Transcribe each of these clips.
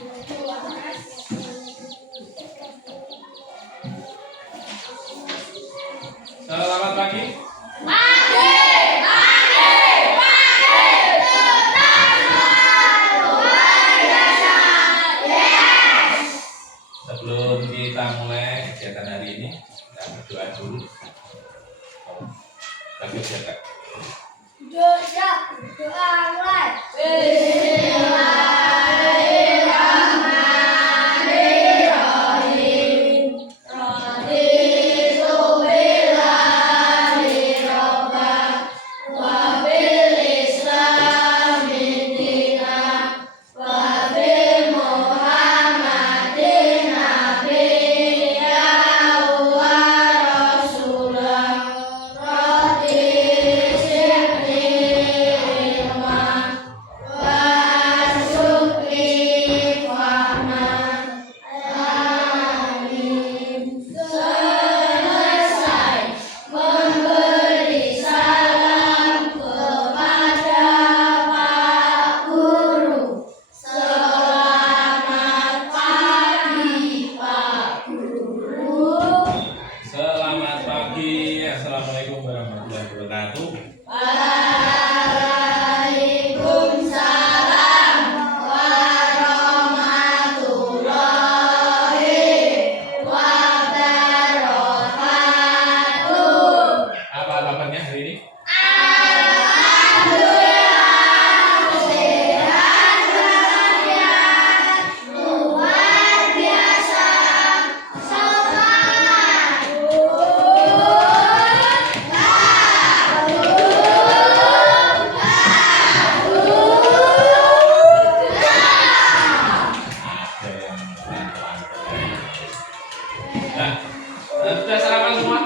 Selamat pagi. Sebelum kita mulai kegiatan hari ini, kita berdoa dulu. Kita berdoa. Doa mulai. Selamat pagi. Assalamualaikum warahmatullahi wabarakatuh. Waalaikumsalam warahmatullahi wabarakatuh. Apa kabarnya hari ini? Alhamdulillah sehat walafiat, luar biasa, semangat. Ada yang pelan-pelan. Nah, sudah sarapan semua?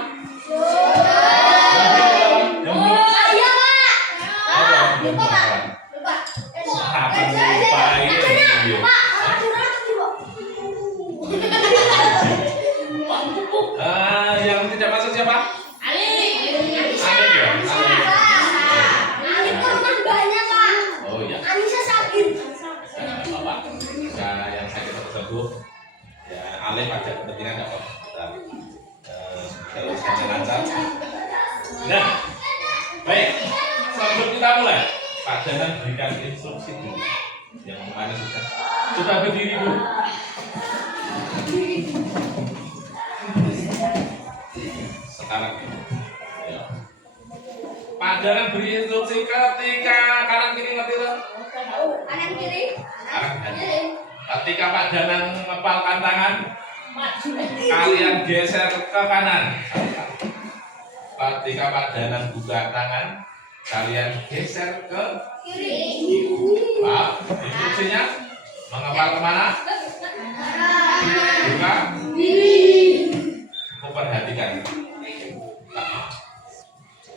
Yang belum? Saya, Pak. Apa? Belum Lupa, Pak. sarapan. Lupa. Sarapan lupa ini. Iya. Pak, curhat nih, Pak. Yang tidak masuk siapa? Ali. Ali ya? Ali. Ali pernah banyak, Pak. Oh iya. Anissa sakit. Bapak, jika yang sakit atau sembuh, ya Alif ada kepentingan apa? Kalau saya lancar. Nah, baik. Sebelum kita mulai, Pak Danan berikan instruksi dulu. Yang mana sudah berdiri dulu. Sekarang, ya. Pak Danan beri instruksi ketika kanan kiri ngerti tuh? Kanan kiri. Kanan kiri. Ketika Pak Danan mengepalkan tangan, kalian geser ke kanan. Ketika Pak Danan buka tangan, kalian geser ke Kiri. Pak. Instruksinya mengepal kemana? Buka. Perhatikan.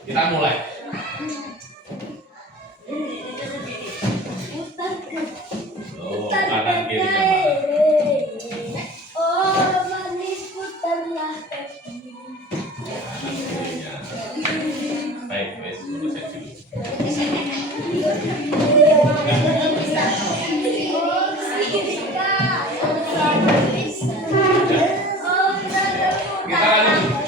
Kita mulai. Oh, kanan kiri kemana? Oh, manis putarlah kaki. Baik, wes, saya dulu. Kita lanjut.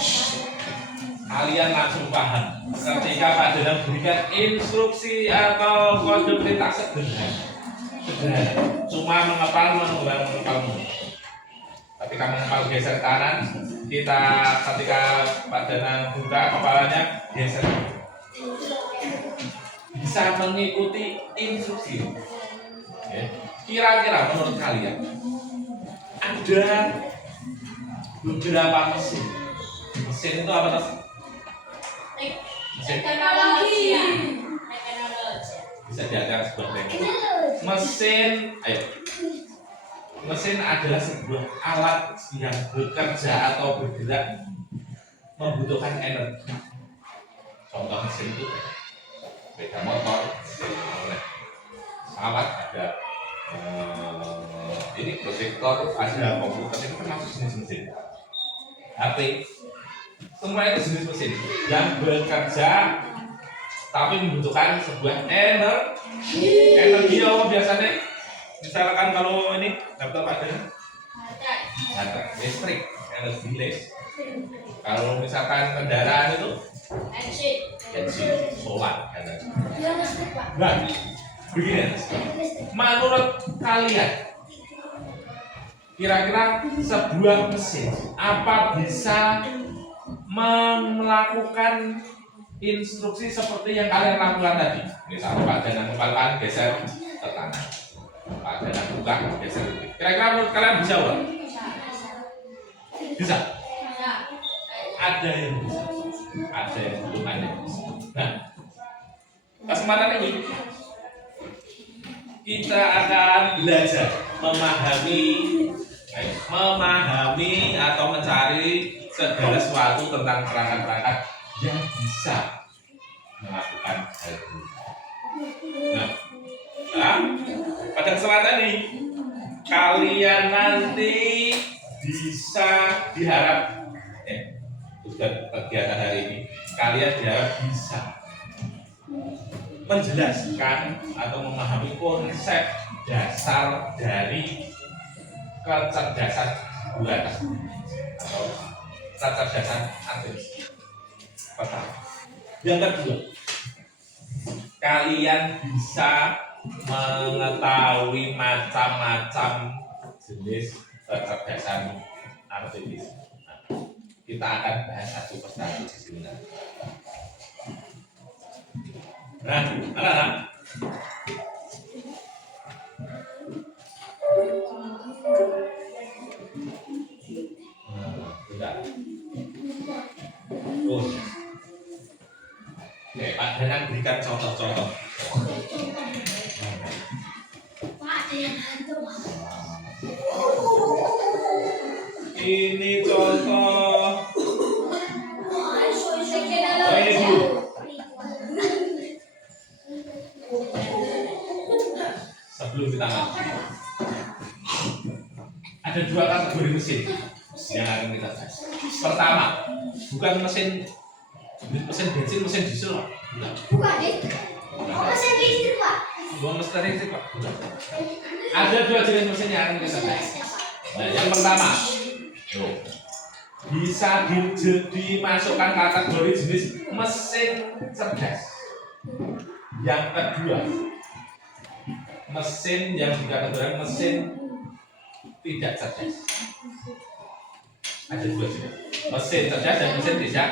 Kalian langsung paham ketika Pak Danan berikan instruksi atau kode perintah sederhana, cuma mengepal mengepalmu. Tapi kamu mengepal geser kanan, kita ketika Pak Danan buka kepalanya geser, bisa mengikuti instruksi. Oke. Kira-kira menurut kalian ada beberapa mesin. Mesin itu apa tuh? Mesin Teknologi. bisa diartikan sebuah teknologi. Mesin, ayo. Mesin adalah sebuah alat yang bekerja atau bergerak membutuhkan energi. Contoh mesin itu sepeda motor, pesawat, ada ini proyektor, ada komputer, itu termasuk jenis mesin. HP, semua itu jenis mesin yang bekerja tapi membutuhkan sebuah energi. Energi apa biasanya? Misalkan kalau ini laptop ada Ada. baterai listrik, energi listrik. Kalau misalkan kendaraan itu Bensin. bensin, solar, energi. Dia listrik, Pak. Nah, begini. Listrik. Menurut kalian, kira-kira sebuah mesin apa bisa melakukan instruksi seperti yang kalian lakukan tadi? Misalnya Pak Danang kepalkan geser ke kanan, Pak Danang buka geser ke kiri. Kira-kira menurut kalian bisa nggak? Bisa? Bisa. Ada yang bisa, ada yang belum ada. Nah, kesempatan ini kita akan belajar memahami atau mencari segala sesuatu tentang perangkat-perangkat yang bisa melakukan hal itu. Nah, pada kesempatan ini kalian nanti bisa diharap sudah kegiatan hari ini kalian diharap bisa menjelaskan atau memahami konsep dasar dari kecerdasan buatan atau kecerdasan artifisial. Pertama, yang kedua, kalian bisa mengetahui macam-macam jenis kecerdasan artifisial. Kita akan bahas satu persatu di sini. Nah, anak-anak, bentar. Oke, Pak Danang berikan contoh-contoh. Pak, ada yang hantu, Pak. Ini contoh. Oh, ini dulu. Sebelum kita lanjut, ada dua kategori mesin yang akan kita bahas. Pertama, bukan mesin bensin, mesin diesel, Pak. bukan deh. Oh, mesin listrik, Pak. Bukan mesin listrik, Pak. Bukan. Ada dua jenis mesin yang akan kita bahas. Nah, yang pertama, bisa dimasukkan kategori jenis mesin cerdas. Yang kedua, mesin yang dikategorikan mesin tidak cerdas. Ada dua jenis, mesin cerdas dan mesin tidak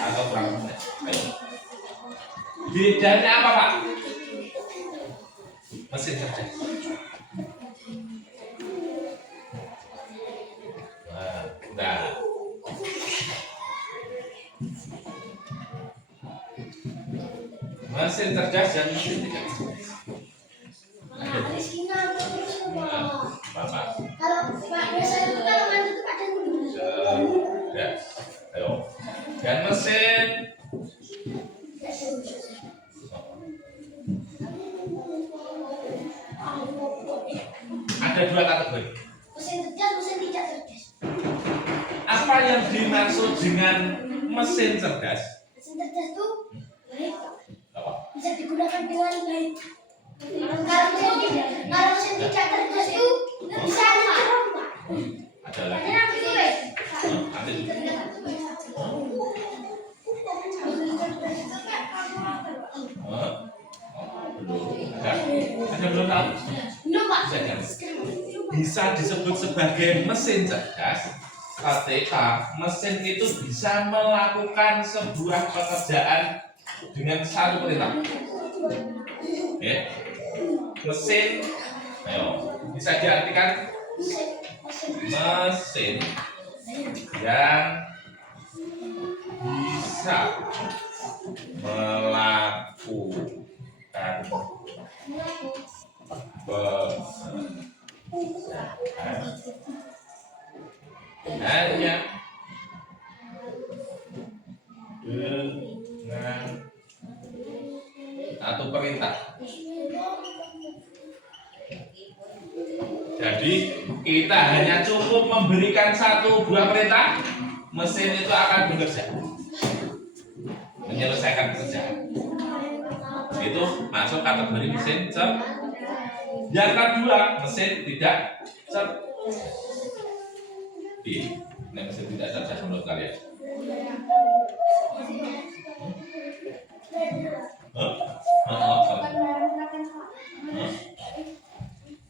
atau kurang cerdas. Ayo. Bedanya apa, Pak? Mesin cerdas. Nah, mesin cerdas dan mesin tidak cerdas. Bapak. Kalau Pak biasa itu kalau mandi itu ada dulu. Cerdas. Ayo. Dan mesin ada dua kategori. Mesin cerdas, mesin tidak cerdas. Apa yang dimaksud dengan mesin cerdas? Mesin cerdas itu baik, Pak. Apa? Bisa digunakan dengan baik. Kalau mesin tidak cerdas itu bisa diserang, Pak. Ada lagi. Nanti tulis. Nanti belum. Ada belum tahu? Belum, Pak. Bisa disebut sebagai mesin cerdas ketika mesin itu bisa melakukan sebuah pekerjaan dengan satu perintah. Ya. Mesin, ayo, bisa diartikan mesin yang bisa melakukan hanya dengan satu perintah. Jadi kita hanya cukup memberikan satu buah perintah, mesin itu akan bekerja, menyelesaikan pekerjaan. Itu masuk kategori mesin cerdas. Yang kedua, mesin tidak cerdas. Ini mesin tidak cerdas menurut kalian?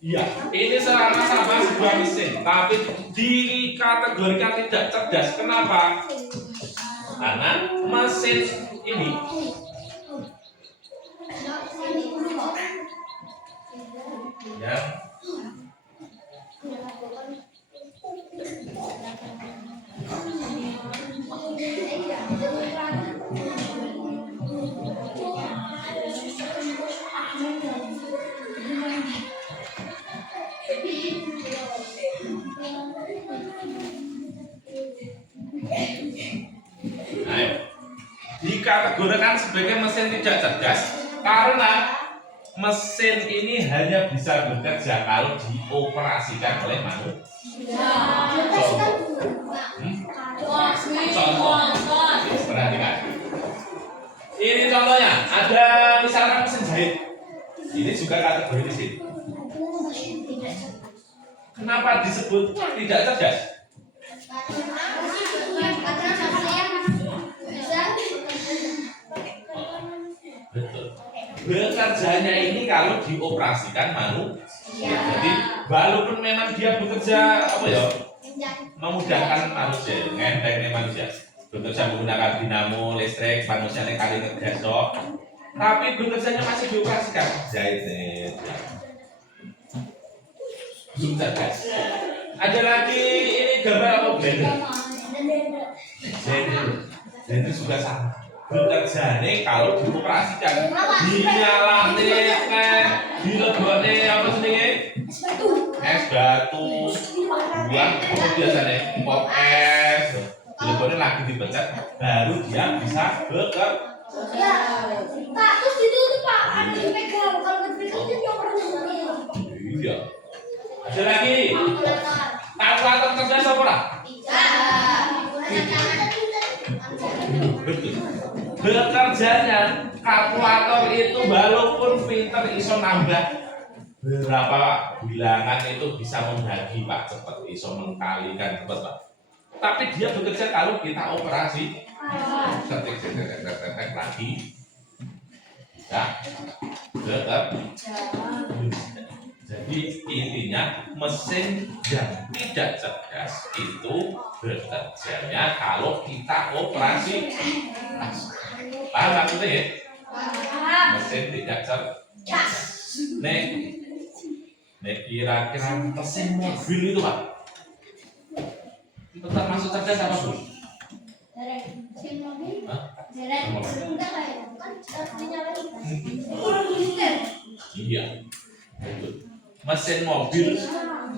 Iya, ini sama-sama sebuah mesin, tapi dikategorikan tidak cerdas. Kenapa? Karena mesin ini yang dikategorikan sebagai mesin tidak cerdas karena mesin ini hanya bisa bekerja kalau dioperasikan oleh manusia. Contoh, perhatikan. Ini contohnya, ada misalkan mesin jahit. Ini juga kategori mesin. Kenapa disebut tidak cerdas? Betul. Bekerjanya ini kalau dioperasikan manusia. Jadi walaupun memang dia bekerja apa ya, memudahkan manusia, ngentengnya manusia, bekerja menggunakan dinamo listrik, manusia yang kali kerja sok, tapi bekerjanya masih dioperasikan. Jahit belum cerdas. Ada lagi ini gambar apa blender? Blender juga sama. Bekerjanya kalau dioperasikan, dinyalakan, dilebokne apa sendiri? Es batu, buang apa biasanya? Pop es, dilebokne lagi dipencet, baru dia bisa bekerja. Pak, terus ditutup Pak, ada dipegang. Kalau nggak dipegang dia nyoper-nyoper. Iya. Ada lagi. Kalkulator cerdas apa lah? Betul. Bekerjanya kalkulator itu walaupun pinter iso nambah berapa bilangan itu bisa membagi Pak cepat, iso mengkalikan cepat Pak. Tapi dia bekerja kalau kita operasi ketik lagi ya tetap. Jadi intinya mesin yang tidak cerdas itu bekerjanya kalau kita operasi. Paham maksudnya ya? Mesin tidak cerdas. Nek kira-kira mesin mobil itu Pak, tetap masuk cerdas apa belum? Iya, betul. Mesin mobil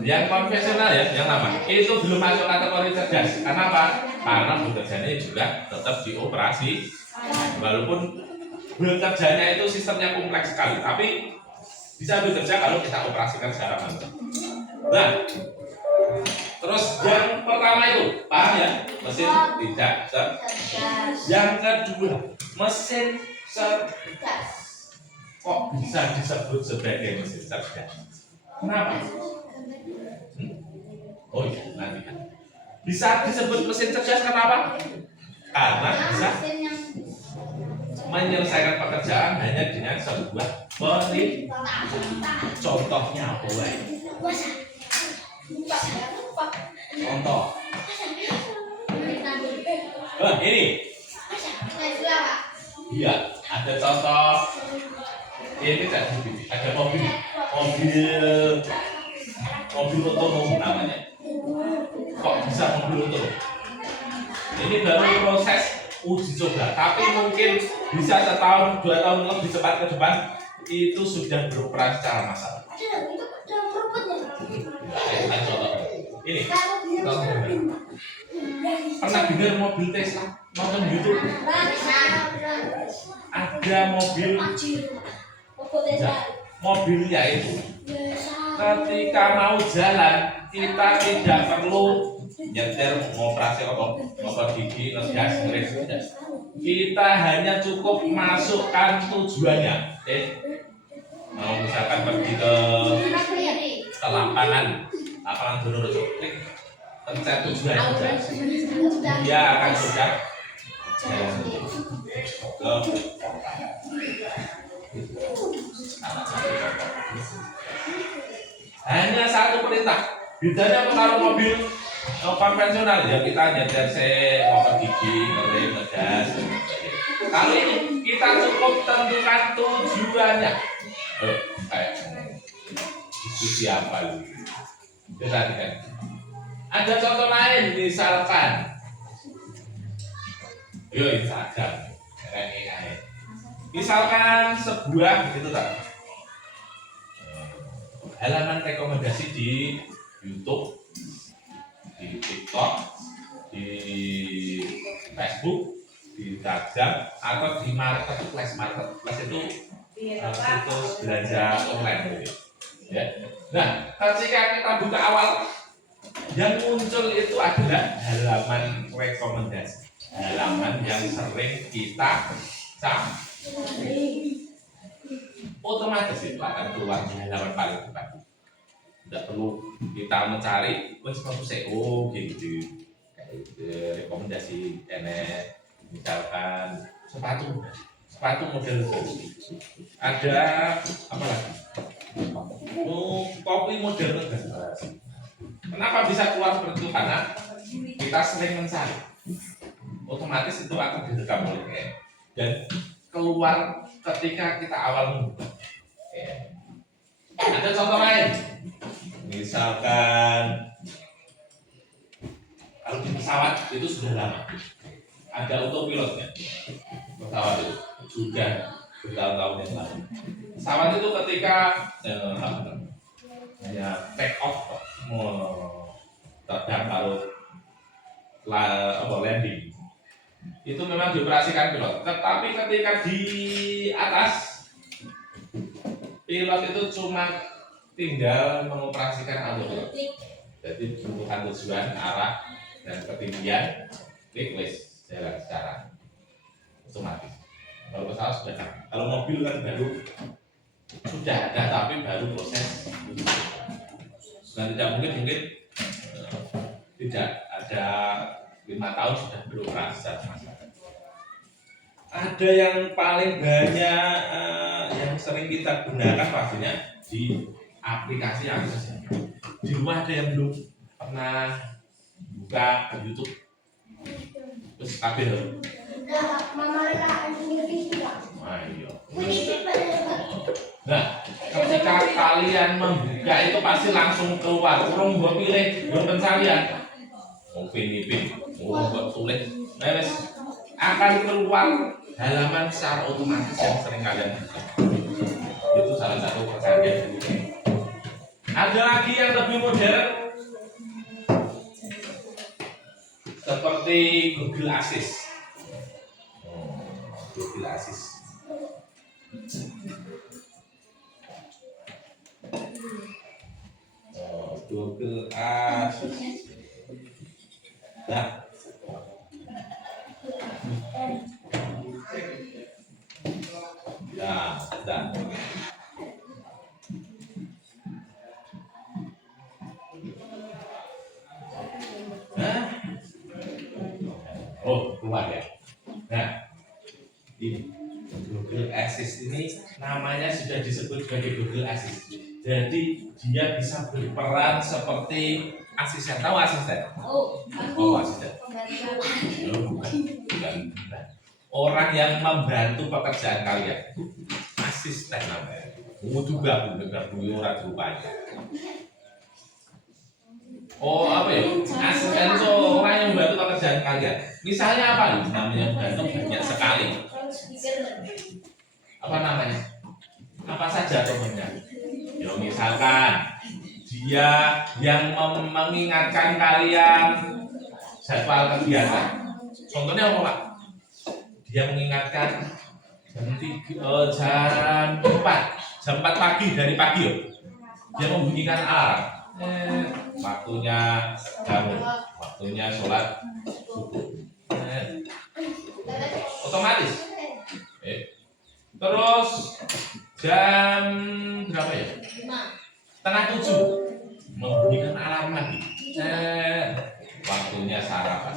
yang konvensional ya, yang lama itu belum masuk kategori cerdas. Kenapa? Karena bekerjanya juga tetap dioperasi, walaupun bekerjanya itu sistemnya kompleks sekali, tapi bisa bekerja kalau kita operasikan secara manual. Nah, terus yang pertama itu, paham ya? Mesin tidak cerdas. Yang kedua, mesin cerdas. Kok bisa disebut sebagai mesin cerdas? Kenapa? Oh iya, nanti kan. Bisa disebut mesin cerdas kenapa? Karena bisa menyelesaikan pekerjaan hanya dengan sebuah perintah. Contohnya apa? Contoh. Ini. Iya, ada contoh. Ini tadi ada mobil otonom namanya. Kok bisa mobil otonom? Ini baru proses uji coba, tapi mungkin bisa setahun, 2 tahun lebih cepat ke depan itu sudah beroperasi secara massal. Ini pernah dengar mobil Tesla? Nonton YouTube? Ada mobil ya, mobilnya itu ketika mau jalan kita tidak perlu nyetir, mengoperasi motor gigi, ngegas, ngeres. Kita hanya cukup masukkan tujuannya, mau misalkan pergi ke lapangan Donorejo, klik pencet tujuan saja, dia akan sudah hanya satu perintah. Bedanya kalau mobil konvensional ya kita nyetir motor gigi, ngerem, ngegas. Kalau ini kita cukup tentukan tujuannya. Kayak diskusi apa lu? Itu tadi kan. Ada contoh lain misalkan, Instagram, misalkan sebuah gitu tak, halaman rekomendasi di YouTube, di TikTok, di Facebook, di Instagram, atau di marketplace. Marketplace itu situs belanja online, gitu. Ya. Nah, ketika kita buka awal, yang muncul itu adalah halaman rekomendasi, halaman yang sering kita cari. Otomatis itu akan keluar di halaman paling depan. Tidak perlu kita mencari, sepatu SEO gitu, rekomendasi enek, misalkan sepatu model ada apa lagi? Kopi model negara. Kenapa bisa keluar seperti itu? Karena kita sering mencari. Otomatis itu akan direkam oleh dan keluar ketika kita awal membuka. Ada contoh lain, misalkan kalau di pesawat itu sudah lama, ada autopilotnya. Pesawat itu sudah bertahun-tahun yang lalu. Pesawat itu ketika hanya take off, terbang baru landing, itu memang dioperasikan pilot. Tetapi ketika di atas, pilot itu cuma tinggal mengoperasikan autopilot. Jadi tentukan tujuan, arah, dan ketinggian, klik list jalan secara otomatis. Kalau pesawat sudah kan, kalau mobil kan baru sudah ada tapi baru proses. Dan tidak mungkin tidak ada 5 tahun sudah beroperasi secara massal. Ada yang paling banyak yang sering kita gunakan pastinya di aplikasi akses. Di rumah ada yang belum pernah buka YouTube? Terus kabel. Nah, ketika kalian membuka itu pasti langsung keluar. Kurang buat pilih, buat pencarian. Pin, buat tulis, akan keluar halaman secara otomatis yang sering kalian buka. Itu salah satu pencarian. Ada lagi yang lebih modern, seperti Google Assist. Google Assist. Google Assist. Nah, ya, dah. Oh, keluar ya. Nah, ini Google Assist ini namanya sudah disebut sebagai Google Assist. Jadi dia bisa berperan seperti asisten. Tahu asisten? Asisten. Bukan. Orang yang membantu pekerjaan kalian. Asisten namanya. Juga orang rupanya. Apa ya? Asisten itu orang yang membantu pekerjaan kalian. Misalnya apa? Namanya membantu banyak sekali. Apa namanya? Apa saja contohnya? Ya misalkan dia yang mengingatkan kalian jadwal kegiatan. Contohnya apa Pak? Dia mengingatkan jam 4 pagi dari pagi ya. Dia membunyikan alarm. Waktunya bangun, waktunya sholat subuh. Otomatis. Terus jam berapa ya? 6:30 membunyikan alarm lagi. Waktunya sarapan.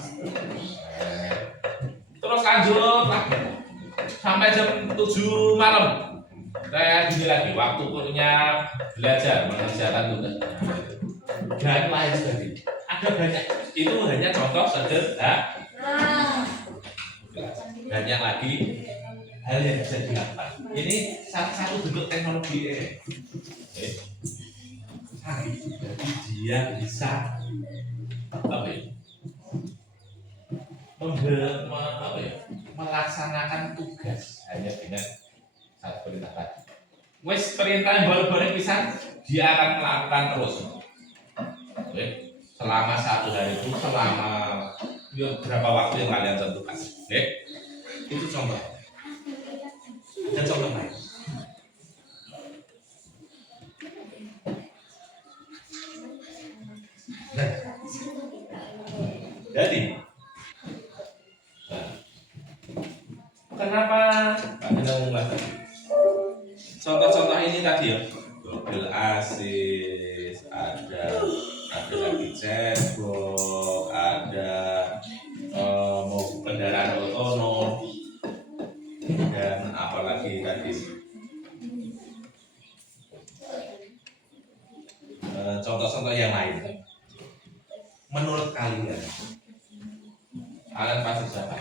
Terus lanjut lagi sampai jam 7 malam. Bunyi lagi waktunya belajar mengerjakan tugas dan lain sebagainya. Ada banyak. Itu hanya contoh sederhana. Banyak lagi hal yang bisa dilakukan. Ini satu bentuk teknologi jadi dia bisa melaksanakan tugas hanya dengan satu perintah tadi. Wes perintah yang baru-baru pisan dia akan melakukan terus. Selama 1 hari itu selama berapa waktu yang kalian tentukan. Itu contoh. Dan contoh lain. Jadi, kenapa kita mengulas tadi? Contoh-contoh ini tadi ya, mobil asis, ada lagi cebok, ada mau kendaraan otonom, dan apalagi tadi contoh-contoh yang lain. Menurut kalian pasti siapa?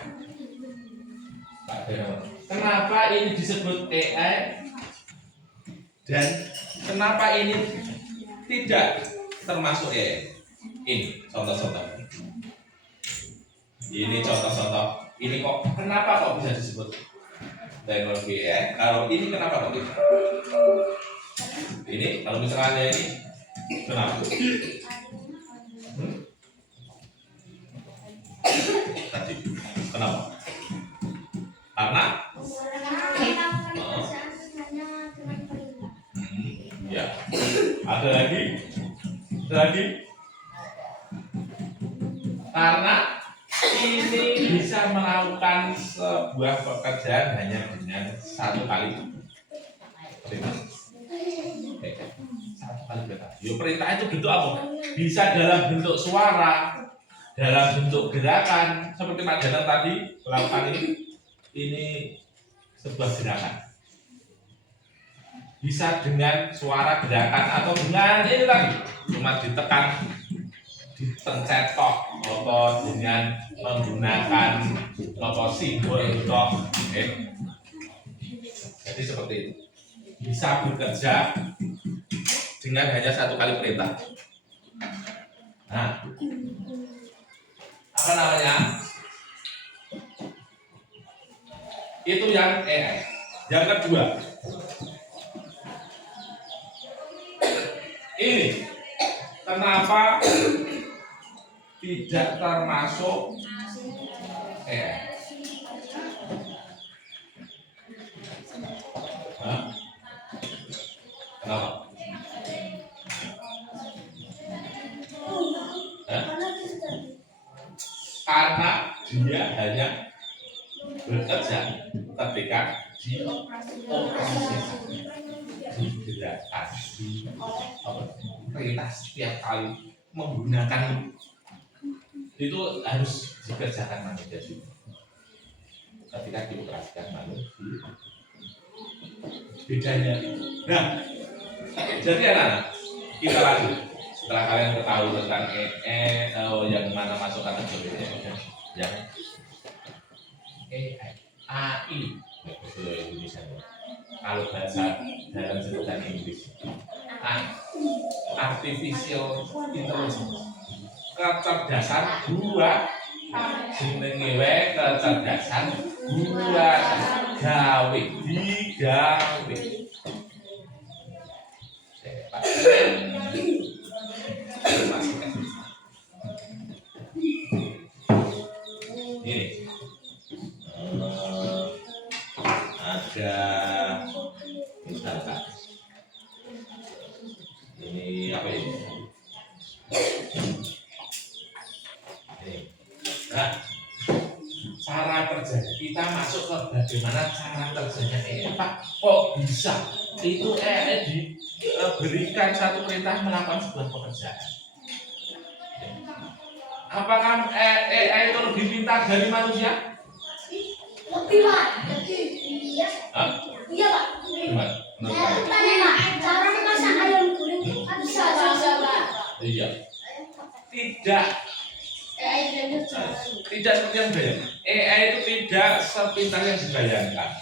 Pak Derawan. Kenapa ini disebut AI dan kenapa ini tidak termasuk AI? Ini contoh-contoh. Ini contoh-contoh. Ini kok kenapa kok bisa disebut teknologi AI? Kalau ini kenapa kok tidak? Ini kalau misalnya ini kenapa? Tadi kenapa? Karena ya ada lagi karena ini bisa melakukan sebuah pekerjaan hanya dengan 1 kali perintah. Perintah itu bentuk apa? Bisa dalam bentuk suara, dalam bentuk gerakan seperti Pak Danang tadi melakukan ini sebuah gerakan. Bisa dengan suara gerakan atau dengan ini tadi cuma ditekan, dipencet tok atau dengan menggunakan simbol tok. Jadi seperti itu. Bisa bekerja dengan hanya 1 kali perintah. Nah, apa namanya? Itu yang AI. Yang kedua, ini kenapa tidak termasuk AI? Kenapa? Karena dia hanya bekerja ketika perintah setiap kali menggunakan itu harus dikerjakan manusia juga. Ketika dioperasikan manusia bedanya. Nah, jadi anak-anak kita lanjut. Setelah kalian ketahui tentang yang mana masuk kategori yang AI bahasa Indonesia. Kalau bahasa dalam sebutan Inggris, artificial intelligence, kecerdasan dua, jenenge kecerdasan dua, gawe digawe. Ini ada misalkan ini apa ini? Nah, cara kerja kita masuk ke bagaimana cara kerjanya AI. Pak, kok bisa itu AI diberikan satu perintah melakukan sebuah pekerjaan? Apakah AI itu lebih pintar dari manusia? Lebih Pak, lebih. Iya. Hah? Iya Pak. Gimana? Menurut Saya kamu? tanya Pak, cara memasak ayam goreng itu kan bisa Pak. Iya. Tidak. Tidak seperti yang dibayangkan. AI itu tidak sepintar yang dibayangkan.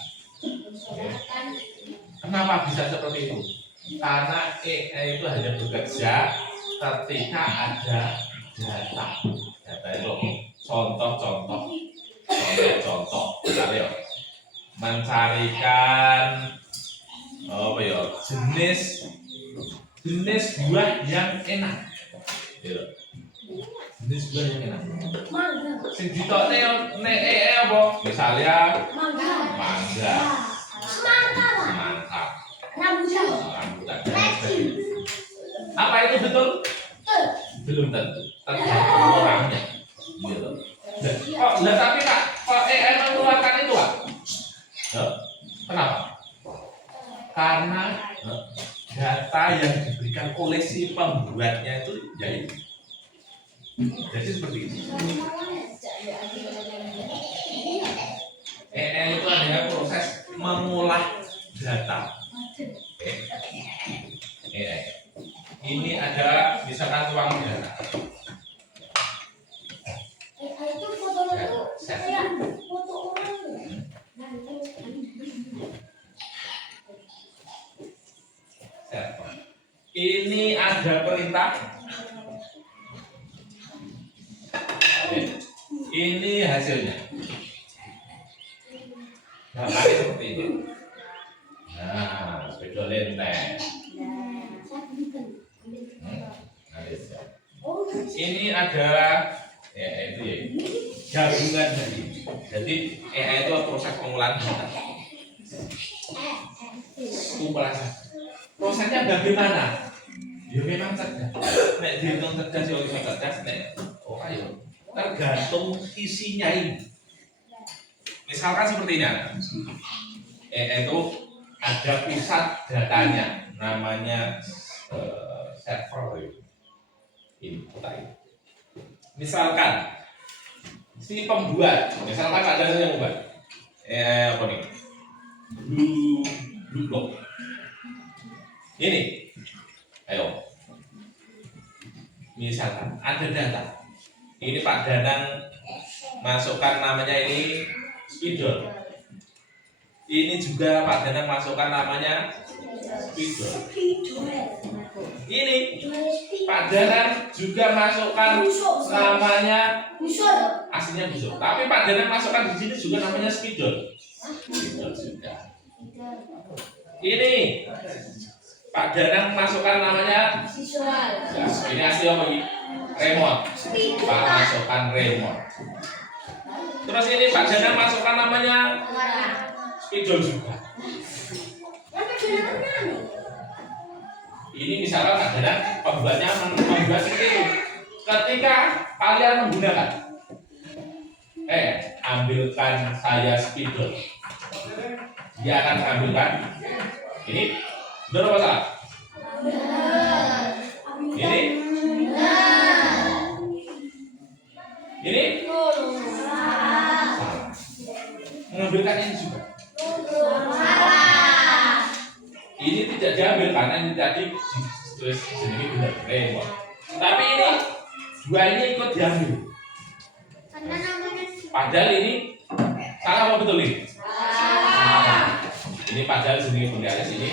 Kenapa bisa seperti itu? Karena AI itu hanya bekerja ketika ada data. Data itu contoh. Misalnya mencarikan apa ya jenis buah yang enak. Ya. Jenis buah yang enak. Mangga. Sing ditokne apa? Misalnya Mangga. Semangka Pak. Semangka, Rambutan. rambutan. Leci. Apa itu betul? Betul. Belum tentu. Tergantung orangnya. Gitu. Tapi Kak, kok AI mengeluarkan itu, Pak? Kenapa? Karena data yang diberikan oleh si pembuatnya itu jadi seperti itu. AI itu adalah proses mengolah data. AI. Ini ada misalkan ruang data. Itu fotonya tuh kayak foto orang. Ini ada perintah. Ini hasilnya. Nah, seperti ini. Nah, sepeda lenteng. Ini adalah itu ya gabungan tadi. Jadi AI itu proses pengolahan data. Prosesnya bagaimana? Ya memang cerdas. Nek dihitung cerdas ya bisa cerdas. Nek ayo tergantung isinya ini. Misalkan sepertinya AI itu ada pusat datanya, namanya server ini. Misalkan si pembuat, misalkan ada yang membuat apa nih? Blue block. Ini, ayo. Misalkan ada data. Ini Pak Danang masukkan namanya ini spidol. Ini juga Pak Danang masukkan namanya spidol. Ini Pak Danang juga masukkan namanya aslinya busuk. Tapi Pak Danang masukkan di sini juga namanya spidol. Spidol juga. Ini Pak Danang masukkan namanya ini asli apa ini? Remote. Pak masukkan remote. Terus ini Pak Danang masukkan namanya spidol juga. Ini misalkan Pak Danang pembuatnya membuat seperti itu. Ketika kalian menggunakan ambilkan saya spidol, dia akan ambilkan ini. Benar apa salah? Ini? Ini? Mengambilkan ini juga. Ini tidak diambil karena ini tadi terus jadi benar remote. Tapi ini dua ini ikut diambil. Padahal ini salah apa betul ini? Ini padahal jenis benda ini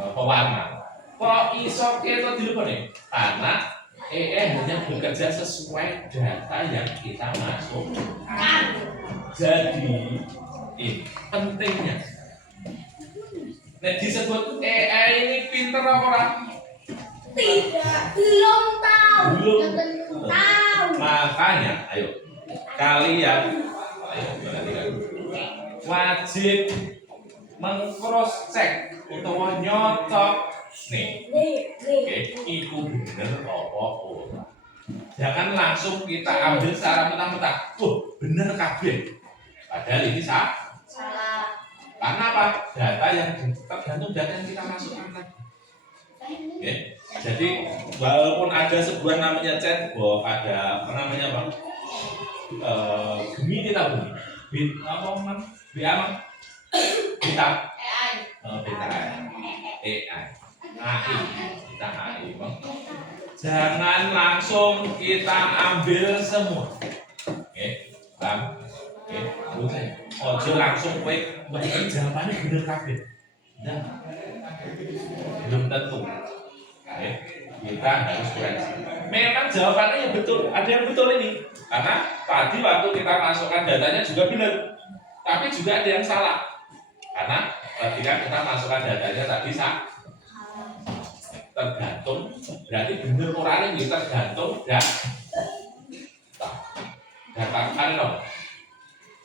pewarna. Kok iso kita dileboni? Karena AI hanya bekerja sesuai data yang kita masukkan. Jadi ini pentingnya. Nah, disebut AI ini pinter apa ora? Tidak, belum tahu. Belum tahu. Makanya, ayo kalian perhatikan. Wajib meng-cross check utawa nyocok nih. Oke, itu bener apa ora. Jangan langsung kita ambil secara mentah-mentah. Bener kabeh. Padahal ini Salah. karena apa? Data yang tergantung data yang kita masukkan tadi. Oke. Jadi walaupun ada sebuah namanya chatbot, ada apa namanya apa? Gemini tahu nih. Apa man? Beta. Beta AI. Kita AI, Bang. Jangan langsung kita ambil semua. Oke, paham? Oke, ojo langsung kowe jawabannya bener kabeh. Nah, belum tentu. Oke, kita harus koreksi. Memang jawabannya yang betul, ada yang betul ini. Karena tadi waktu kita masukkan datanya juga benar, tapi juga ada yang salah. Karena ketika kita masukkan datanya tadi tergantung, berarti benar orang ini tergantung dapatkan loh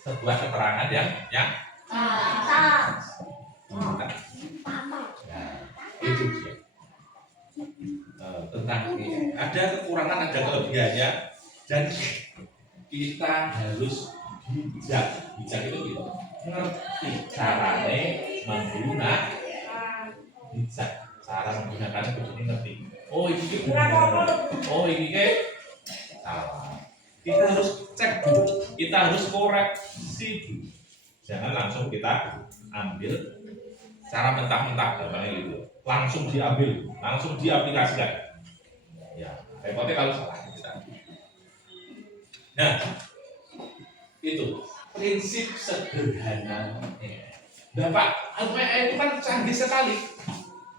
sebuah keterangan yang itu dia. Tentang ini ada kekurangan, ada kelebihannya, dan kita harus bijak itu gitu, ngerti caranya menggunakan bijak. Cara menggunakan begini ngerti. Oh ini benar. Oh ini salah. Kita harus cek dulu. Kita harus koreksi dulu. Jangan langsung kita ambil cara mentah-mentah namanya gitu. Langsung diambil, langsung diaplikasikan. Ya, repotnya kalau salah kita. Nah, itu prinsip sederhana. Bapak, itu kan canggih sekali.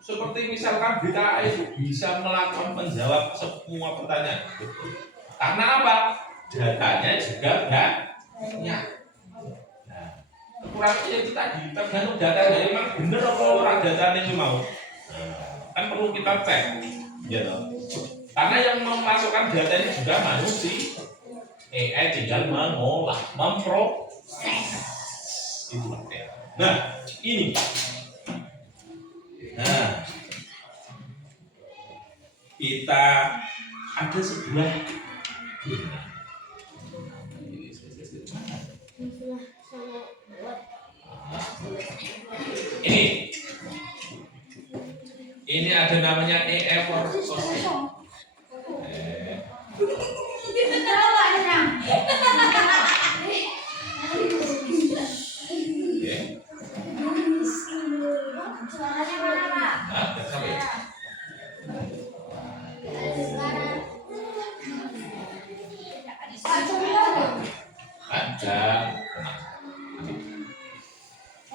Seperti misalkan berita itu bisa melakukan menjawab semua pertanyaan. Karena apa? Datanya juga banyak. Nah, kekurangannya itu tadi tergantung datanya memang benar apa orang datanya ini mau. Kan perlu kita cek, gitu. Karena yang memasukkan datanya juga manusia. AI tinggal mengolah, memproses. Itulah. Nah, ini. Nah, kita ada sebuah ini ada namanya e-effort social.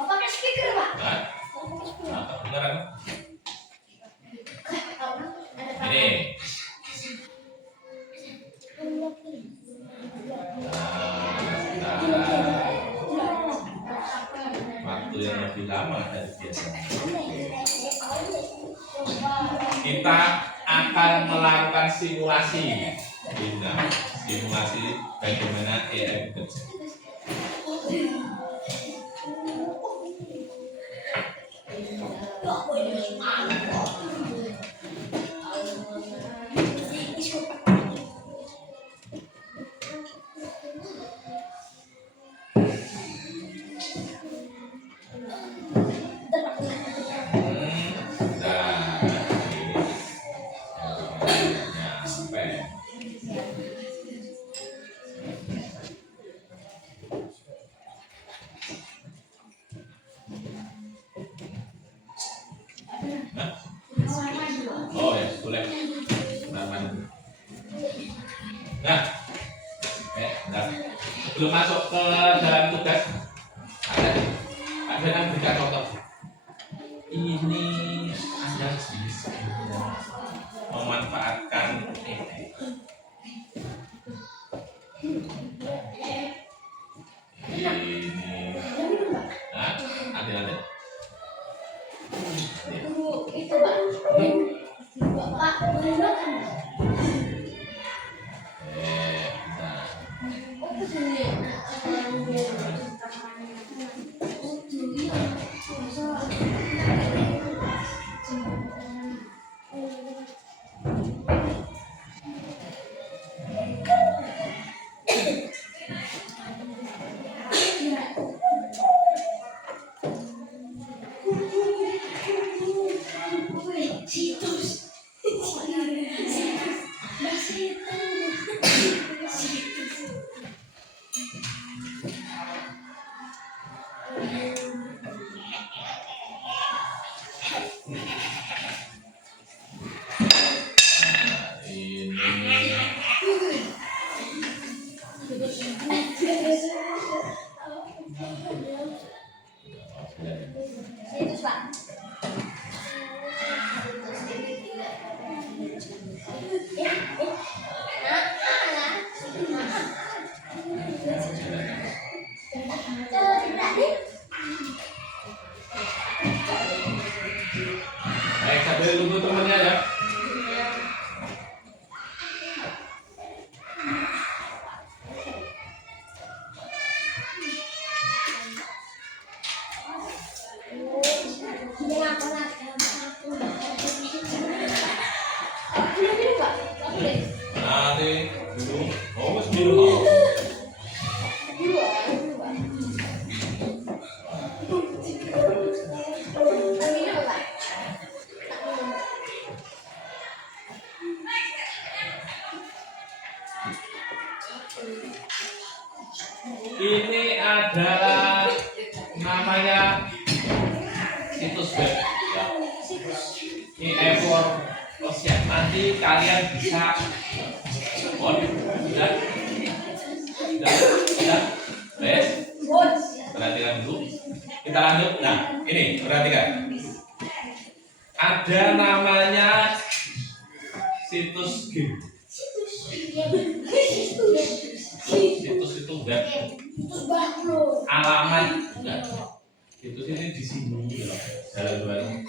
Pakai speaker, Pak. Beneran? Ini. Waktu yang lebih lama dari biasanya. Kita akan melakukan simulasi. Simulasi bagaimana AI bekerja. Oh ya, boleh. Nah, sebelum masuk ke dalam tugas, ada yang berikan contoh. Ini Anda bisa memanfaatkan ini. Nah, ada. Itu, Pak. Bapak, boleh makan? Apa sih? Ini adalah namanya situs web. Ya. Ini for Ocean. Nanti kalian bisa sudah, Wes. Perhatikan dulu. Kita lanjut. Nah, ini perhatikan. Ada namanya situs game. Situs itu web. Alamat enggak. Situs ini di sini ya. Jalan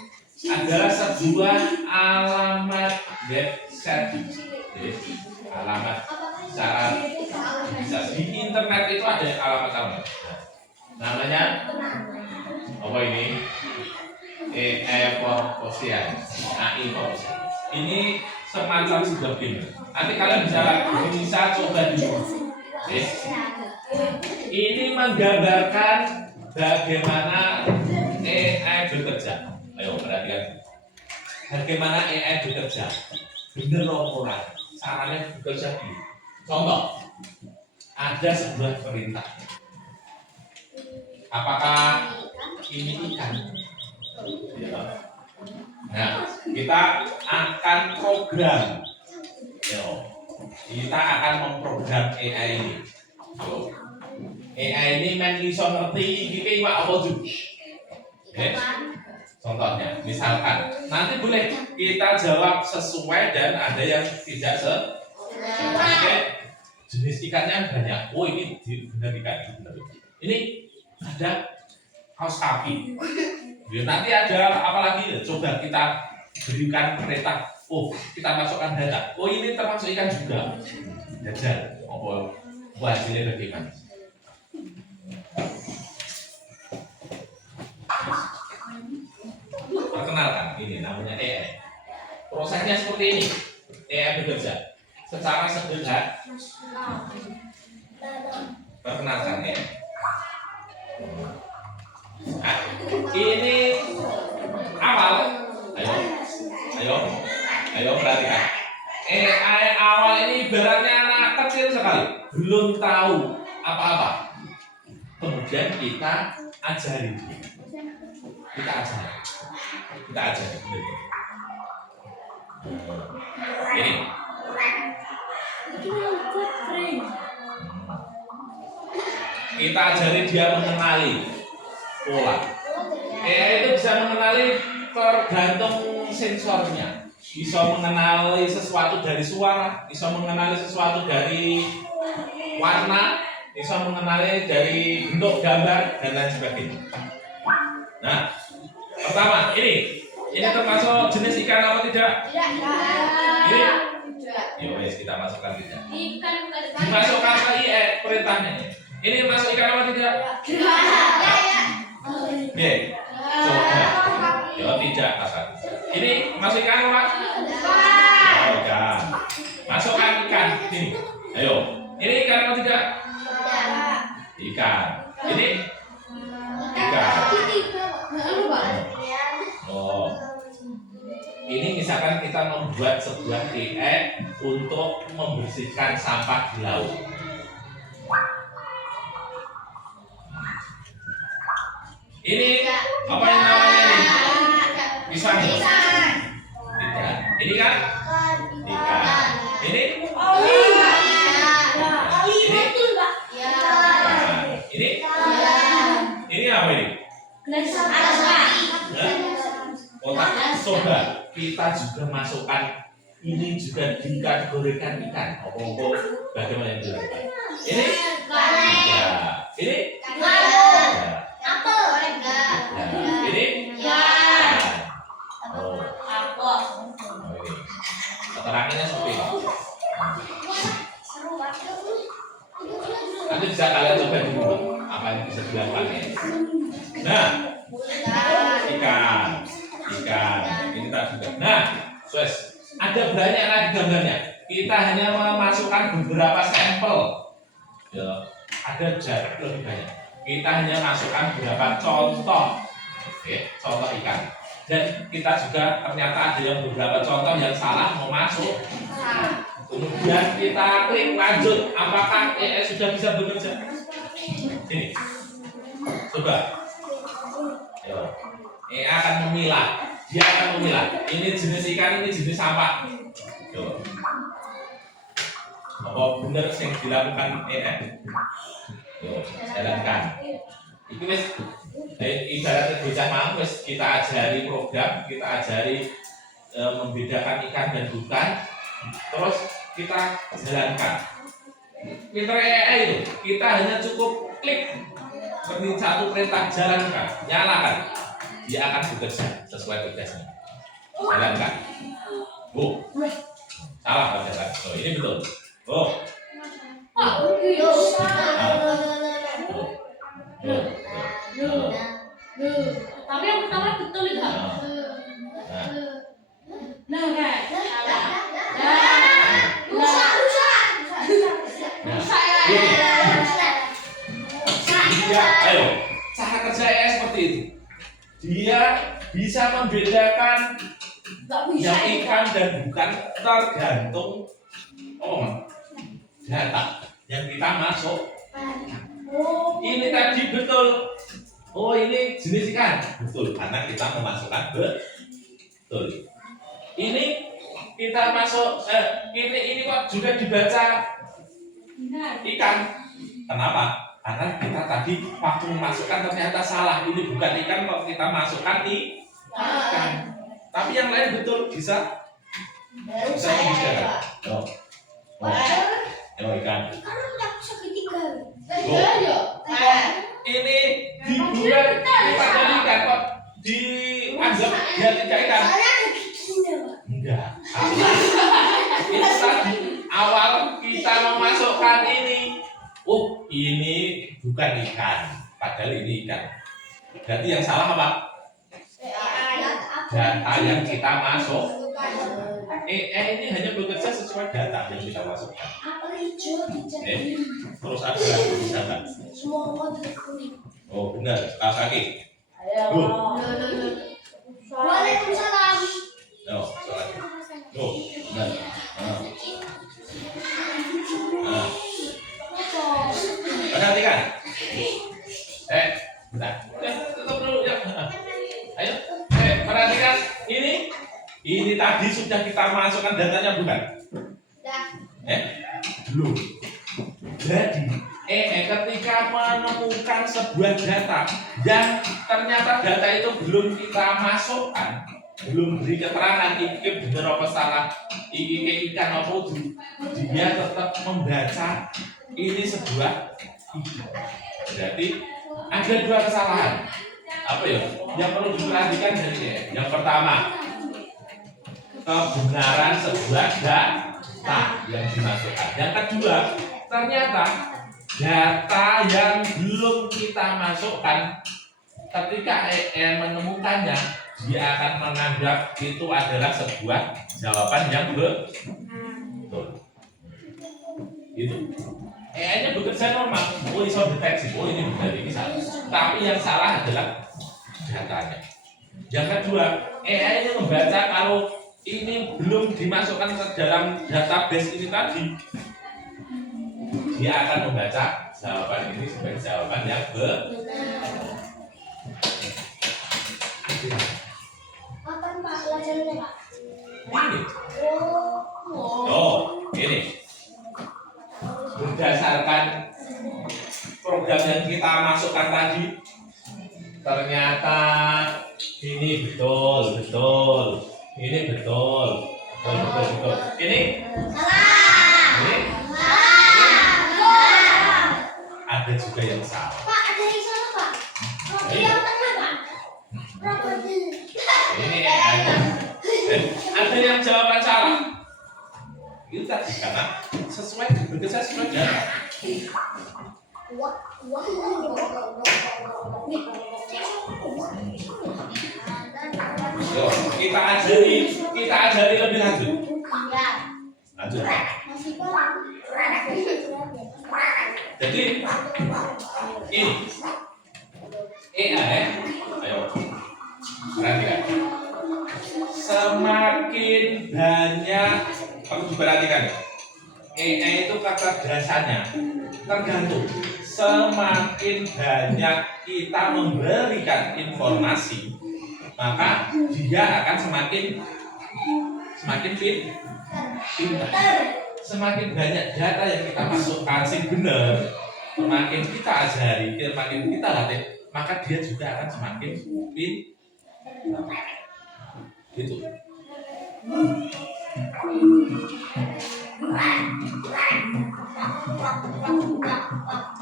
adalah sebuah alamat website. Alamat secara bisa di internet itu ada alamat-alamat. Namanya apa ini? For Ocean. AI for Ocean. Ini semacam sebuah game. Nanti kalian bisa coba di ini menggambarkan bagaimana AI bekerja. Ayo perhatikan. Bagaimana AI bekerja? Bener orang. Caranya bekerja ini. Contoh, ada sebuah perintah. Apakah ini ikan? Ya. Nah, kita akan program. Yo. Kita akan memprogram AI ini. Yo. AI ini iso ngerti iki iwak apa juga. Contohnya, misalkan nanti boleh kita jawab sesuai dan ada yang tidak sesuai. Jenis ikannya banyak. Oh ini benar ikan, benar. Ini ada kaos kaki. Ya, nanti ada apa lagi? Ya, coba kita berikan perintah. Oh kita masukkan data. Oh ini termasuk ikan juga. Jajar. Oh hasilnya bagaimana? Perkenalkan, ini namanya AI. Prosesnya seperti ini. AI bekerja secara sederhana. Perkenalkan ya. Nah, ini awal. Ayo perhatikan. AI awal ini ibaratnya anak kecil sekali, belum tahu apa-apa. Kemudian kita ajari. Ini kita ajari dia mengenali pola. AI itu bisa mengenali tergantung sensornya. Bisa mengenali sesuatu dari suara, bisa mengenali sesuatu dari warna, bisa mengenali dari bentuk gambar dan lain sebagainya. Nah, pertama ini termasuk jenis ikan apa tidak? Ini, ya wes kita masukkan tidak. Dimasukkan lagi perintahnya. Ini masuk ikan apa tidak? Oke, coba. Ya tidak pasal. Ini masuk ikan apa? Oh, ikan. Masukkan ikan sini. Ayo. Ini ikan apa tidak? Ikan. Ini ikan. Oh. Ini misalkan kita membuat sebuah AI untuk membersihkan sampah di laut. Ini apa yang namanya ini? Pisang. Tidak. Ini kan? Ikan. Ini? Ini? Ini apa ini? Otak. Coba kita juga masukkan ini juga dikategorikan ikan. Oh, bagaimana yang dilakukan? Ini? Ya. Ini? Keterangannya seperti ini. Nanti bisa kalian coba di rumah apa yang bisa dilakukan ya. Nah, ikan, ini tak juga. Nah, ada banyak lagi gambarnya. Kita hanya memasukkan beberapa sampel. Ya, ada jarak lebih banyak. Kita hanya masukkan beberapa contoh. Oke, contoh ikan. Dan kita juga ternyata ada yang beberapa contoh yang salah mau masuk. Kemudian kemudian kita klik lanjut, apakah ES sudah bisa bekerja? Sini, coba. Yo. EA akan memilah, dia akan memilah. Ini jenis ikan, ini jenis apa? Yo. Apa benar yang dilakukan EA? Yo, jalankan. Itu wis ibaratnya bocah mau wis kita ajari program, kita ajari membedakan ikan dan bukan, terus kita jalankan. Pinter EA itu kita hanya cukup klik seperti satu perintah, jalankan, nyalakan, dia akan bekerja sesuai tugasnya. Jalankan. Oh, salah kan? Oh, ini betul. Oh, tapi yang pertama betul itu. Nah, kan? Ya, ayo. Cara kerja EA seperti itu. Dia bisa membedakan yang ikan dan bukan tergantung data yang kita masuk. Ini tadi betul. Oh, ini jenis ikan. Betul, karena kita memasukkan betul. Ini kita masuk ini kok juga dibaca ikan. Kenapa? Karena kita tadi waktu memasukkan ternyata salah. Ini bukan ikan kok kita masukkan ikan. Tapi yang lain betul bisa membedakan. Ikan. Ini dibuat dipanggil ikan kok dianggap dia tidak ikan. Enggak. Itu tadi awal kita memasukkan ini. Oh, ini bukan ikan, padahal ini ikan. Berarti yang salah apa? Data yang kita masuk. Ini hanya bekerja sesuai data yang kita masukkan. Terus ada lagi di sana. Oh, benar. Sekali lagi. Waalaikumsalam. No, salah. No, benar. Perhatikan. Bentar. Tutup dulu ya. Ayo. Perhatikan ini tadi sudah kita masukkan datanya bukan? Belum. Jadi, ketika menemukan sebuah data yang ternyata data itu belum kita masukkan, belum beri keterangan iki bener apa salah, iki ikan apa dia tetap membaca ini sebuah ikan. Berarti ada dua kesalahan. Apa ya? Yang perlu diperhatikan dari ini. Yang pertama, kebenaran sebuah data yang dimasukkan. Yang kedua, ternyata data yang belum kita masukkan ketika menemukannya, dia akan menganggap itu adalah sebuah jawaban yang betul. Itu nya bekerja normal. Oh, bisa deteksi. Oh, ini benar, ini salah. Tapi yang salah adalah datanya. Yang kedua, nya membaca kalau ini belum dimasukkan ke dalam database ini tadi, dia akan membaca jawaban ini sebagai jawaban yang benar. Apa Pak pelajarannya Pak? Ini. Oh, ini. Berdasarkan program yang kita masukkan tadi, ternyata ini betul. Ini betul. Ini salah. Ada juga yang salah. Pak, ada yang salah Pak. Yang tengah Pak. Ini ada yang jawaban salah. Itu tadi karena sesuai bekerja sesuai data. Yo, kita ajari lebih lanjut. Lanjut. Jadi ini ayo perhatikan. Semakin banyak, kamu diperhatikan. AI itu kecerdasannya tergantung semakin banyak kita memberikan informasi, maka dia akan semakin pintar. Semakin banyak data yang kita masukkan sing benar, semakin kita ajari, semakin kita latih, maka dia juga akan semakin pintar. Gitu.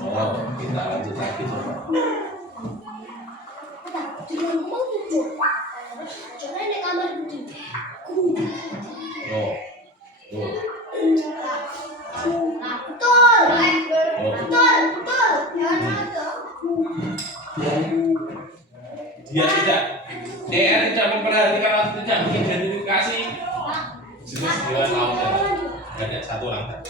Oh, kita lanjut lagi coba. Oh, oh. Dia tidak, DR tidak memperhatikan atau tidak mengidentifikasi jenis hewan laut dan hanya satu orang saja.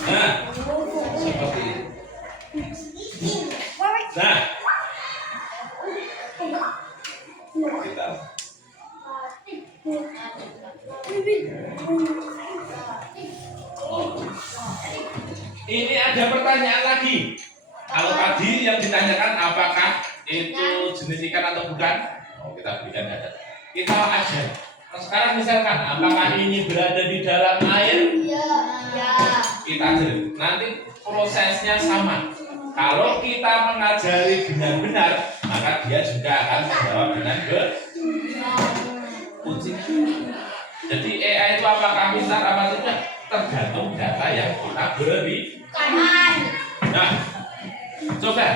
Nah, seperti itu. Nah, kita ini ada pertanyaan lagi. Kalau tadi yang ditanyakan apakah itu jenis ikan atau bukan? Oh, kita berikan data. Kita aja. Nah, sekarang misalkan apakah ini berada di dalam air? Ya. Kita ajari. Nanti prosesnya sama. Kalau kita mengajari benar-benar, maka dia juga akan menjawab dengan benar. Kuncinya. Jadi AI itu apakah pintar apa tidak? Tergantung data yang kita beri. Nah, coba.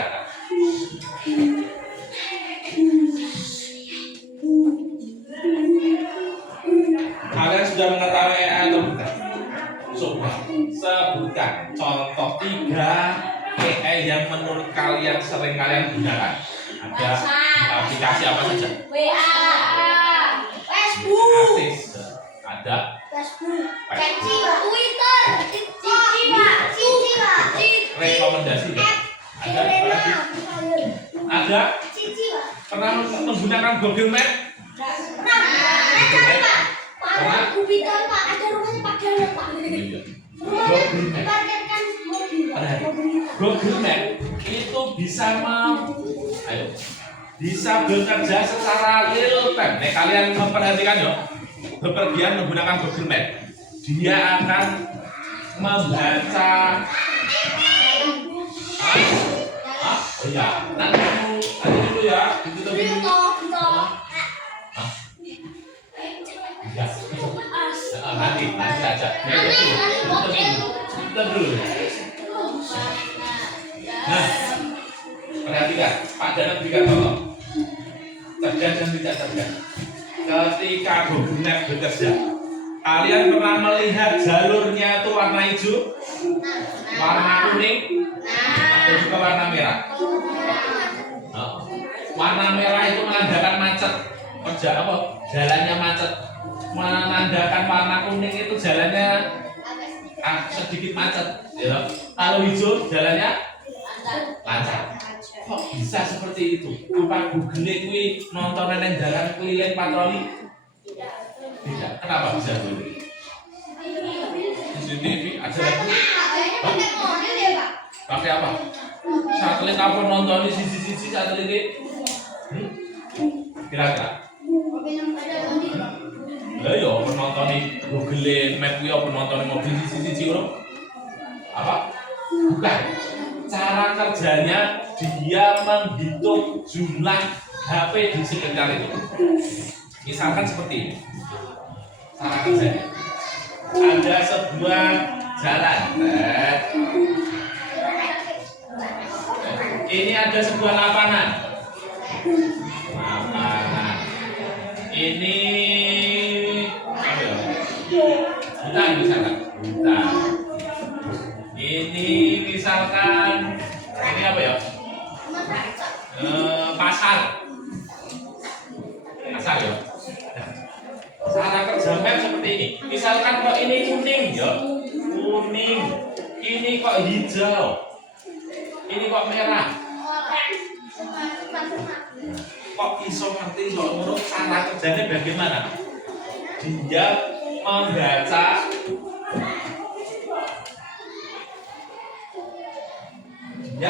Kalian sudah mengetahui AI atau bukan? Coba sebutkan contoh 3 AI yang menurut kalian sering kalian gunakan. Ada aplikasi apa saja? WA, Facebook, Artis. Ada Twitter, rekomendasi. Ada apa lagi? Ada pernah menggunakan Google Map? Google Map itu bisa bisa bekerja secara real time. Nih kalian memperhatikan ya, bepergian menggunakan Google Map, dia akan membaca. Oh ya, nanti dulu ya, ditutup dulu. Ya, nanti saja. Tutup dulu. Nah, perhatikan, Pak Danang berikan contoh. Cerdas dan tidak cerdas. Ketika Google Map bekerja, kalian pernah melihat jalurnya itu warna hijau, warna kuning, atau juga warna merah? Warna merah itu menandakan macet, jalannya macet. Menandakan warna kuning itu jalannya sedikit macet, ya. Kalau hijau jalannya lancar. Kok bisa seperti itu? Apa Google itu nonton yang jalan keliling patroli? Tidak. Kenapa bisa begitu? CCTV ada lagi. Pakai apa? Satelit apa nonton sisi satelit? Kira-kira? Ya, penonton Google Map ya, penonton mobil sisi apa? Bukan. Cara kerjanya dia menghitung jumlah HP di sekitar itu. Misalkan seperti ini. Cara kerjanya. Ada sebuah jalan. Ini ada sebuah lapangan. Ini hutan misalkan. Hutan. Ini misalkan ini apa ya? Pasar ya. Cara kerja map seperti ini. Misalkan kok ini kuning ya, kuning. Ini kok hijau. Ini kok merah. kok iso ngerti kok ngono, cara kerjanya bagaimana? Dia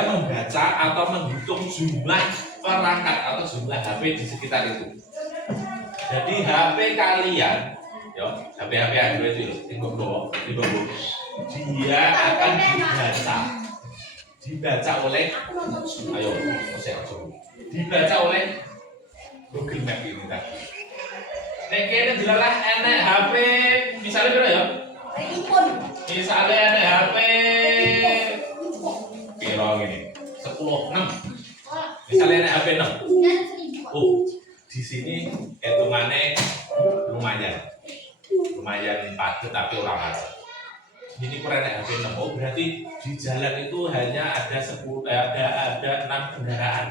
membaca atau menghitung jumlah perangkat atau jumlah HP di sekitar itu. Jadi HP kalian, yo, HP Android itu, dia akan dibaca oleh, ayo, dibaca oleh Google Map ini kan. Nek kene dilalah enek HP, misalnya berapa ya? Misalnya enek HP kira gini, 10, 6. Misalnya enek HP 6. Oh, di sini hitungannya lumayan padat tapi orang macet. Ini kurang enek HP 6. Oh, berarti di jalan itu hanya ada 6 kendaraan.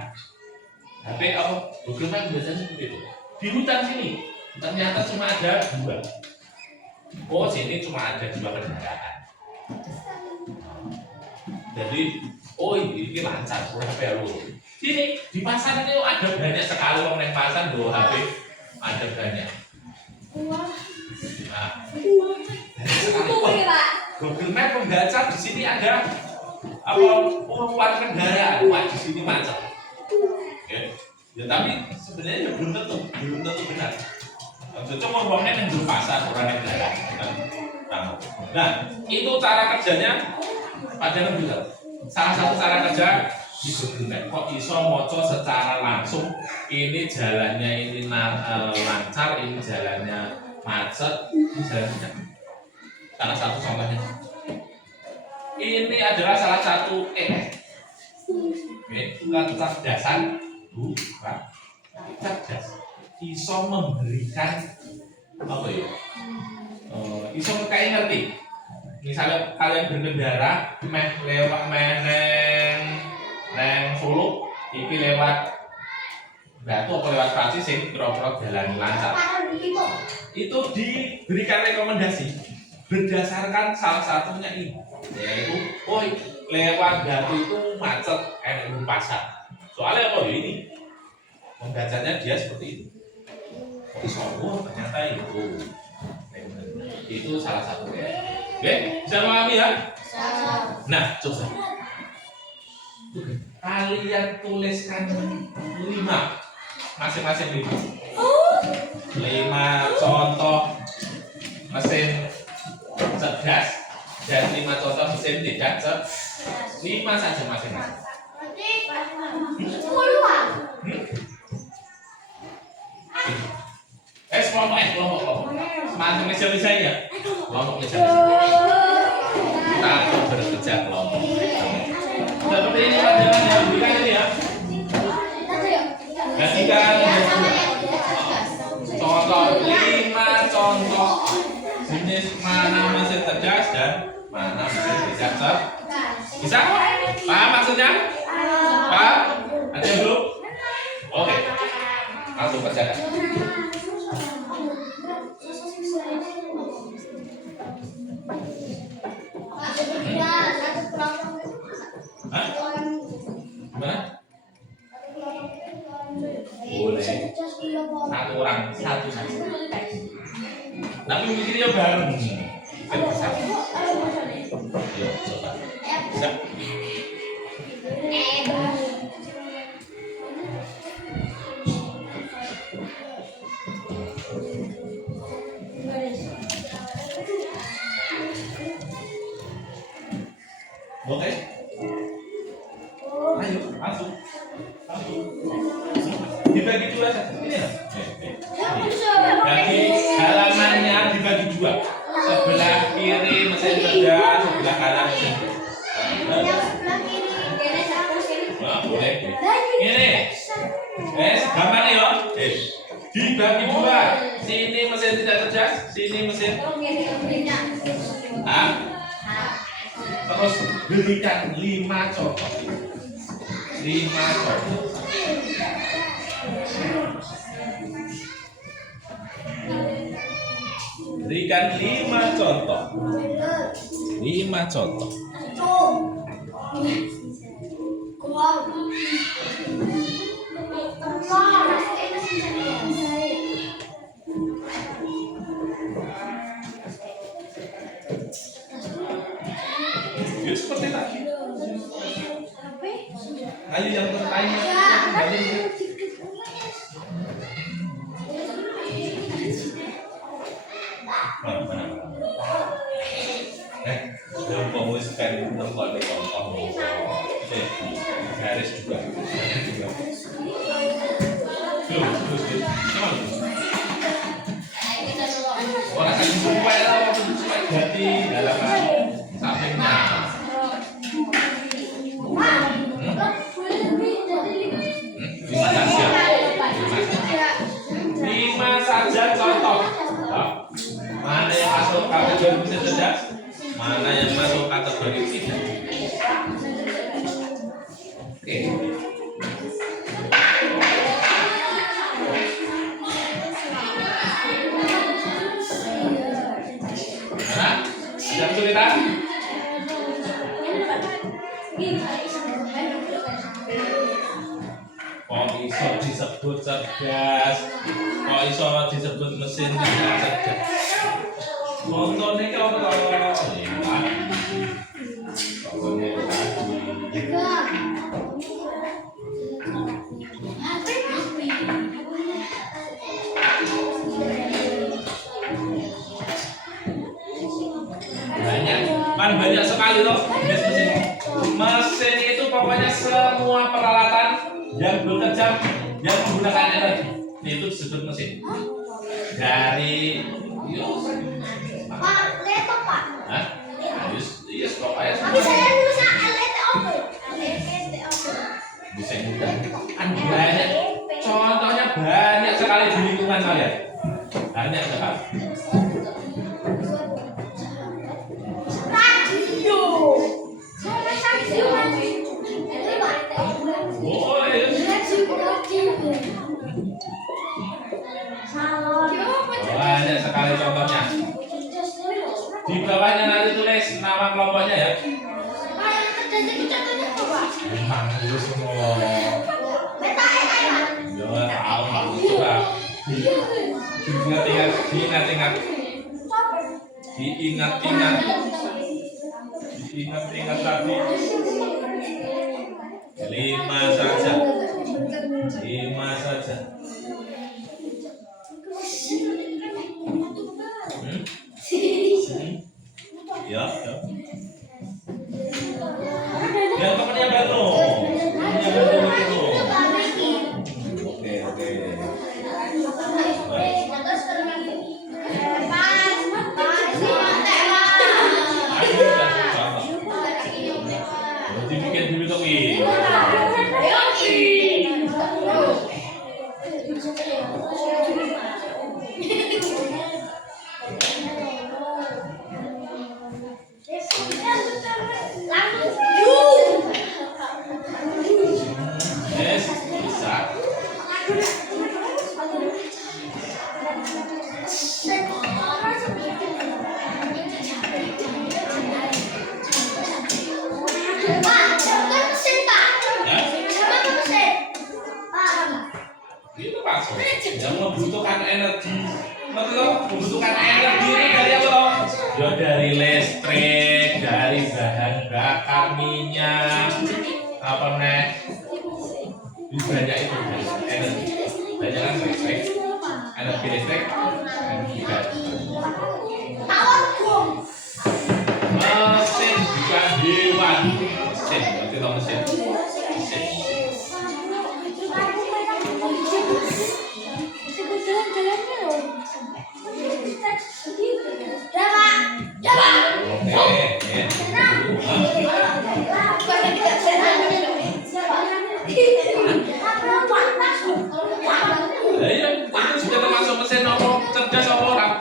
HP apa? Google Map biasanya seperti itu. Di hutan sini ternyata cuma ada 2. Oh, sini cuma ada 2 kendaraan. Jadi, oh ini lancar, kurang HP lu. Sini di pasar itu ada banyak sekali orang yang pasar bawa HP, ada banyak. Nah, Google Map membaca di sini ada pengumuman kendaraan, wah di sini macet. Oke. Ya tapi sebenarnya belum tentu benar. Itu ngomongnya yang belum pasar orang yang jalan. Nah, itu cara kerjanya Pak bilang. Salah satu cara kerja di Google Map. Kok iso moco secara langsung ini jalannya ini lancar, ini jalannya macet, ini jalannya. Salah satu contohnya. Ini adalah salah satu kecerdasan bukan cerdas. Iso memberikan apa ya? Iso kayak ngerti. Misalnya kalian berkendara lewat neng Solo, iki lewat Batu atau lewat Pati sing kira-kira jalan lancar. Itu diberikan rekomendasi berdasarkan salah satunya ini, yaitu lewat Batu itu macet kayak di pasar. Soalnya apa ini? Membacanya dia seperti itu. Ternyata itu salah satunya. Oke, bisa memahami ya? Nah, coba kalian tuliskan 5, masing-masing 5 contoh mesin cerdas dan 5 contoh mesin tidak cerdas. 5 saja masing-masing. 10-an. Kelompok. Semacam meja-meja ya. Kelompok meja. Kita bekerja kelompok. Seperti ini pelajaran yang diberikan ini ya. Gantikan contoh 5 contoh jenis mana mesin cerdas dan mana mesin tidak cerdas. Bisa? Paham maksudnya? Paham? Ada yang belum? Oke. Langsung kerjakan. Gimana? Boleh. Satu orang, satu saja. Tapi mikirnya bareng. Ayo coba. Bisa. Oke. Ayo, masuk. Dibagi 2 saja. Ini ya. Bagi halamannya dibagi 2. Sebelah kiri mesin cerdas, sebelah kanan mesin cerdas. Nah, boleh. Ini. Gampang ya. Dibagi 2. Sini mesin tidak cerdas, sini mesin. Terus berikan 5 contoh. 5 contoh. Berikan 5 contoh. 5 contoh. Tempat di contoh. Oke, garis juga. Terus. Orang kasih supaya lah, supaya ganti dalam sampingnya. Lima saja contoh. Mana yang masuk kategori bisa cerdas? Mana yang masuk kategori tidak? Oke. Mana? Ada kesulitan? Kok iso disebut cerdas? Kok iso disebut mesin tidak cerdas? Contohnya contoh. Banyak sekali loh mesin. Mesin itu pokoknya semua peralatan yang bekerja yang menggunakan energi itu disebut mesin. Dari laptop Pak. Hah? Yes, pokoknya Tapi saya bisa LTOP. bisa juga. Kan banyak. Contohnya banyak sekali di lingkungan saya. Banyak sekali. Banyak sekali contohnya. Di bawahnya nanti tulis nama kelompoknya ya. Memang itu semua. Jangan tahu aku coba. Diingat tadi. 5 saja. Ya. Yang temannya baru. Oke. Dibikin dulu dong ini. Yes, bisa. Itu masuk. Yang membutuhkan energi. Membutuhkan energi ini dari apa? Ya dari listrik, dari bahan bakar minyak, apa nih? Banyak itu energi. Banyak kan listrik, energi listrik, energi gas. Mesin bukan hewan. Mesin, berarti tahu mesin. Itu sudah termasuk mesin apa cerdas apa orang?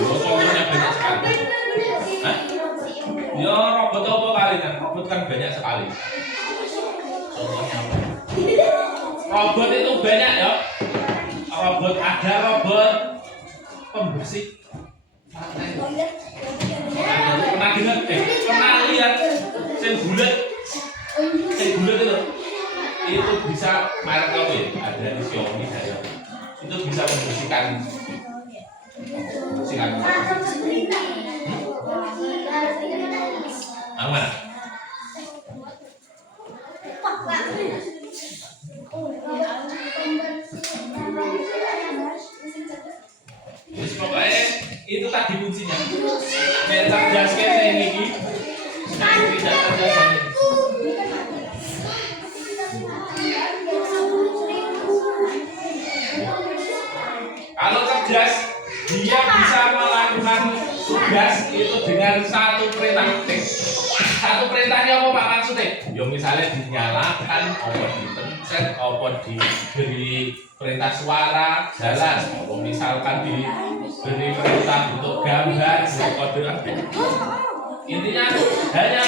Contohnya banyak sekali. Ya robot apa kali kan? Robot kan banyak sekali. Contohnya apa? Robot itu banyak ya. Robot ada robot pembersih. Pernah dengar? Pernah lihat sen bulat itu bisa merek apa ya? Ada di Xiaomi saya. Itu bisa membersihkan. Mana? gas itu dengan satu perintah. Satu perintahnya apa Pak maksudnya? Ya misalnya dinyalakan, apa dipencet, apa diberi perintah suara, jalan, apa misalkan diberi perintah untuk gambar, kode. Intinya hanya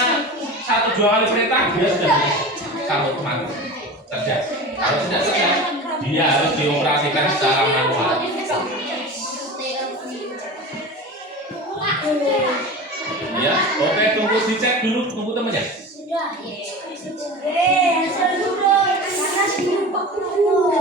satu dua kali perintah dia sudah satu otomatis terjadi. Kalau tidak terjadi, dia harus dioperasikan secara manual. Ya, oke, tunggu dicek dulu, tunggu temennya. Sudah. Asal dulu karena sibuk Pak Guru.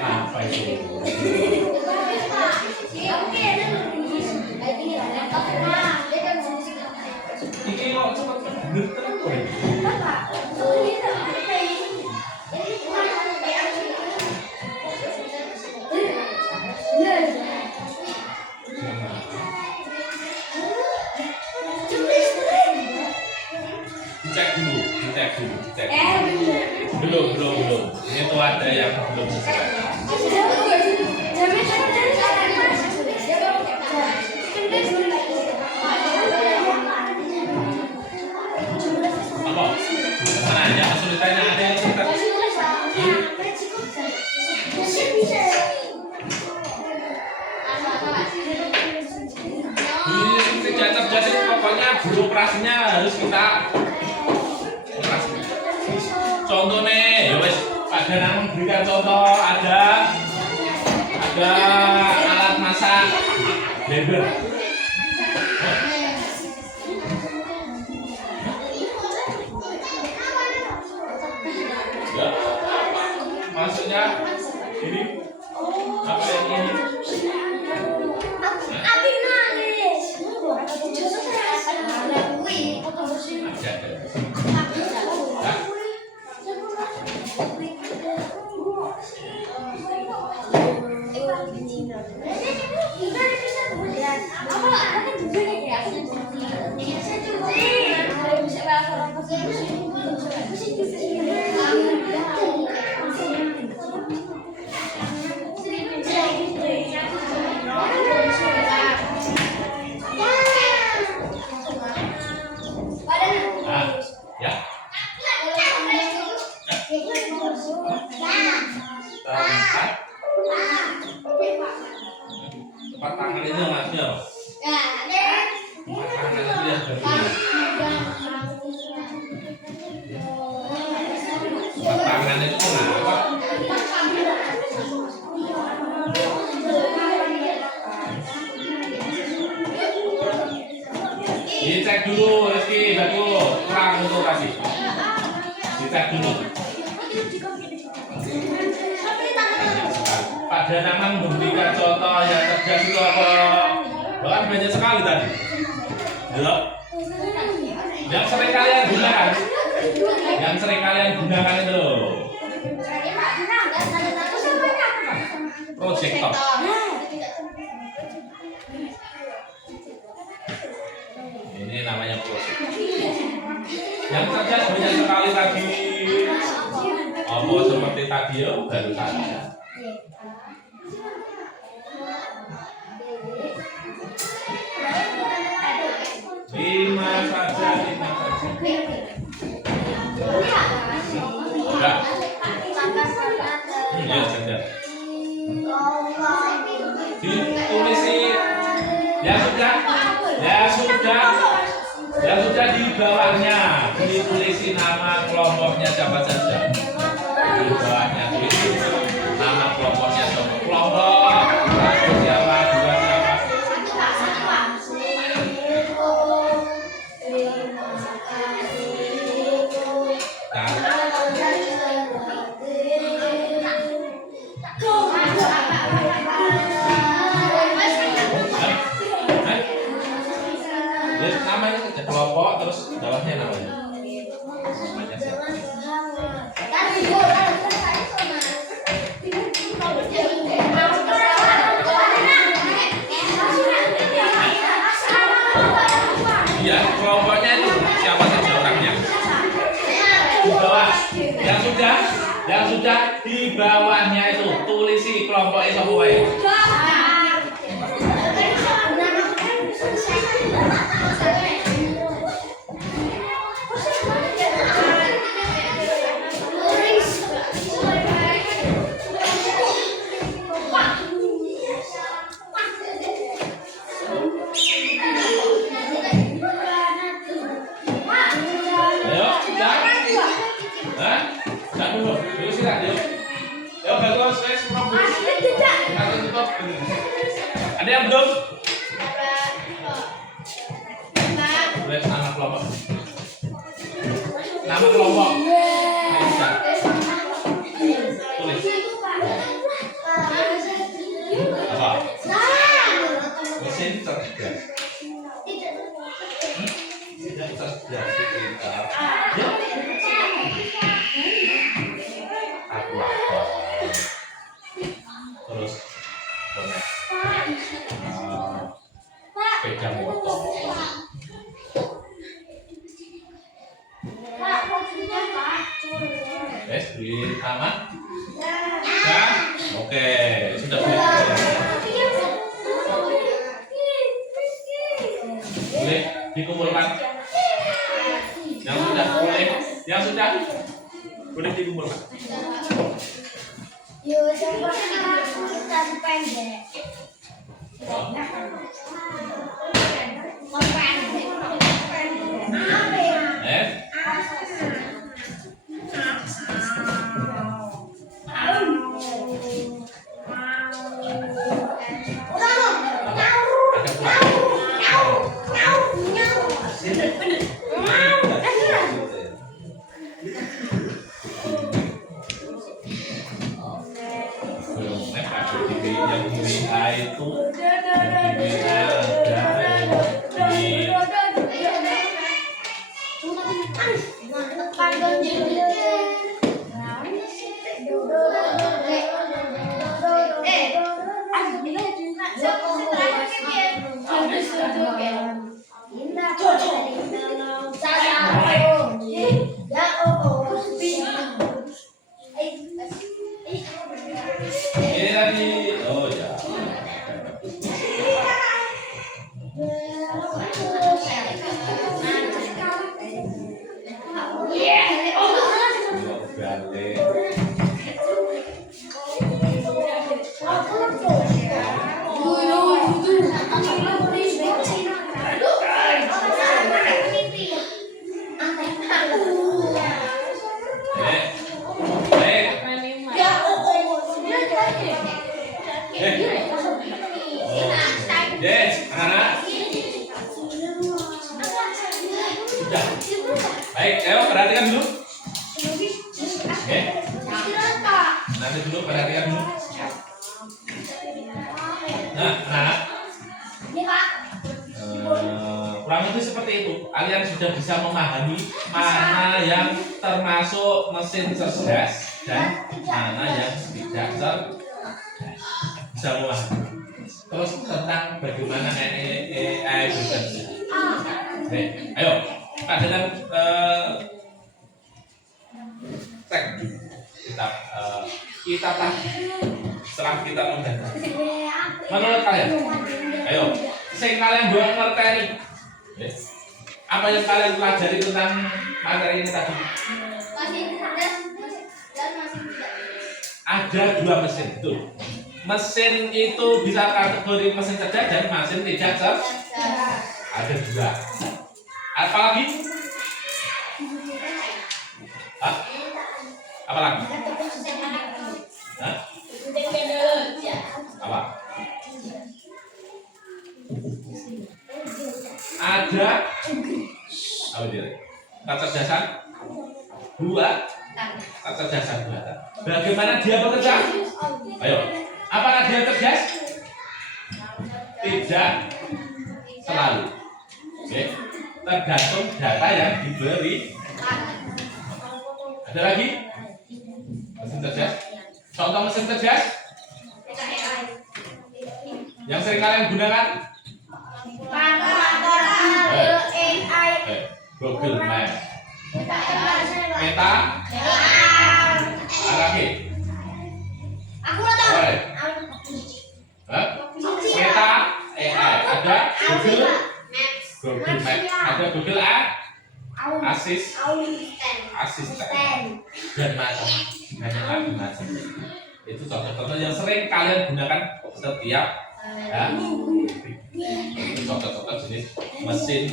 Apa itu? Ini kok cepat bener terus. Dicek. Belum. Ini tuh ada yang belum sesuai. Apa? Mana aja kesulitannya ada yang sulit. Ini tidak terjadi, pokoknya beroperasinya harus kita operasi. Contohnya, ya wes, Pak Danang berikan contoh, ada alat masak blender. Ya, maksudnya ini apa yang ini? Abi nangis. Empat tangan itu maksudnya apa? Empat tangan itu ya empat tangan itu kenapa? Dicek dulu Rizky, bagus, kurang untuk kasih. Dicek dulu. Pak Danang memberikan contoh yang cerdas itu apa? Bahkan banyak sekali tadi. Yang sering kalian gunakan itu proyektor. Ini namanya proyektor. Yang cerdas banyak sekali tadi. Apa seperti tadi ya baru saja. Lima saja. Enggak. Ya sudah. Ditulis ya sudah di bawahnya ditulis nama kelompoknya siapa saja. Di bawahnya tulis nama kelompoknya siapa. Kelompok satu siapa, dua siapa. Nah, Yang sudah di bawahnya itu tulisi kelompok itu wae. Ayo, sudah. Hah? Sudah dulu. Dulu sih yuk. Yuk bagus, wes semua bagus. Kita tutup. Ada yang belum? Tulis nama kelompok. Nama kelompok. Ayo, sudah. Tulis. Apa? Mesin cerdas. Tidak cerdas kita. Ya. Aku lapar. Terus konek. Sepeda motor. Wes beli taman. Ya. Oke, sudah beli. Boleh dikumpulkan. Yang sudah boleh dikumpulkan. Yo, coba kita pendek. Ini tadi, oh ya. Yes, anak. Sudah. Baik, ayo perhatikan dulu. Oke. Nanti dulu perhatikan dulu. Nah, anak. Kurang lebih seperti itu. Kalian sudah bisa memahami mana yang termasuk mesin cerdas dan mana yang tidak cerdas. Bisa memahami. Terus tentang bagaimana AI bekerja. Oke, ayo Pak dengan cek kita setelah kita mendengar. Menurut kalian, ayo, kalian buat ngerti apa yang kalian pelajari tentang materi ini tadi? Masih cerdas dan masih tidak. Ada dua mesin itu. Mesin itu bisa kategori mesin cerdas dan mesin tidak cerdas. Ada dua. Apa lagi? Hah? Apa lagi? Hah? Apa? Ada apa dia? Kecerdasan dua. Kecerdasan buatan. Bagaimana dia bekerja? Ayo. Apakah dia cerdas? Tidak selalu. Oke. Tergantung data yang diberi. Ada lagi? Mesin cerdas. Contoh mesin cerdas yang sering kalian gunakan? Google Map. Peta. lagi. Aku nggak tahu. Boleh. Hah? Meta AI ada Google Map, ada Google Asisten dan macam-macam. Itu contoh-contoh yang sering kalian gunakan setiap hari. Itu contoh-contoh jenis mesin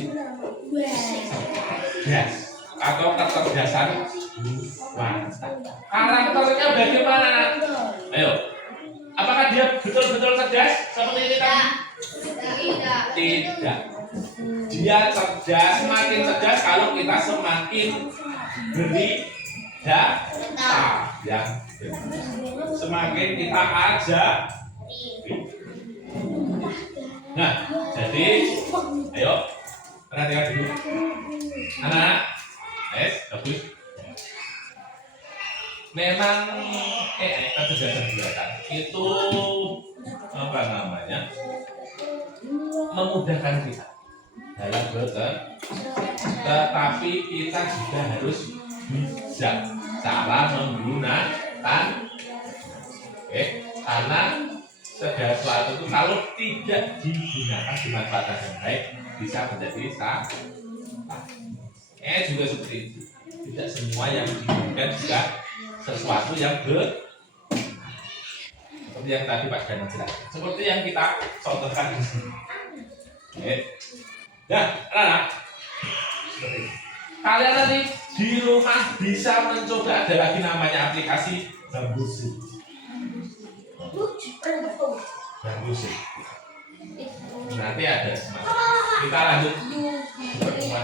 gas atau kecerdasan buatan. Karakternya bagaimana? Ayo, apakah dia betul-betul cerdas seperti ini kan? Tidak. Dia cerdas, semakin cerdas kalau kita semakin beri data yang semakin kita ajak. Nah, jadi ayo perhatikan dulu, anak, bagus. Memang kecerdasan buatan itu apa namanya memudahkan kita dalam bekerja, tetapi kita juga harus bijak cara menggunakan. Karena segala sesuatu itu kalau tidak digunakan dimanfaatkan dengan baik bisa menjadi sampah. Juga seperti itu. Tidak semua yang digunakan juga sesuatu yang seperti yang tadi Pak Dana jelaskan, seperti yang kita contohkan di sini. Nah, anak-anak, kalian nanti di rumah bisa mencoba, ada lagi namanya aplikasi Bambusu. Bambusu. Nanti ada. Kita lanjut pertemuan.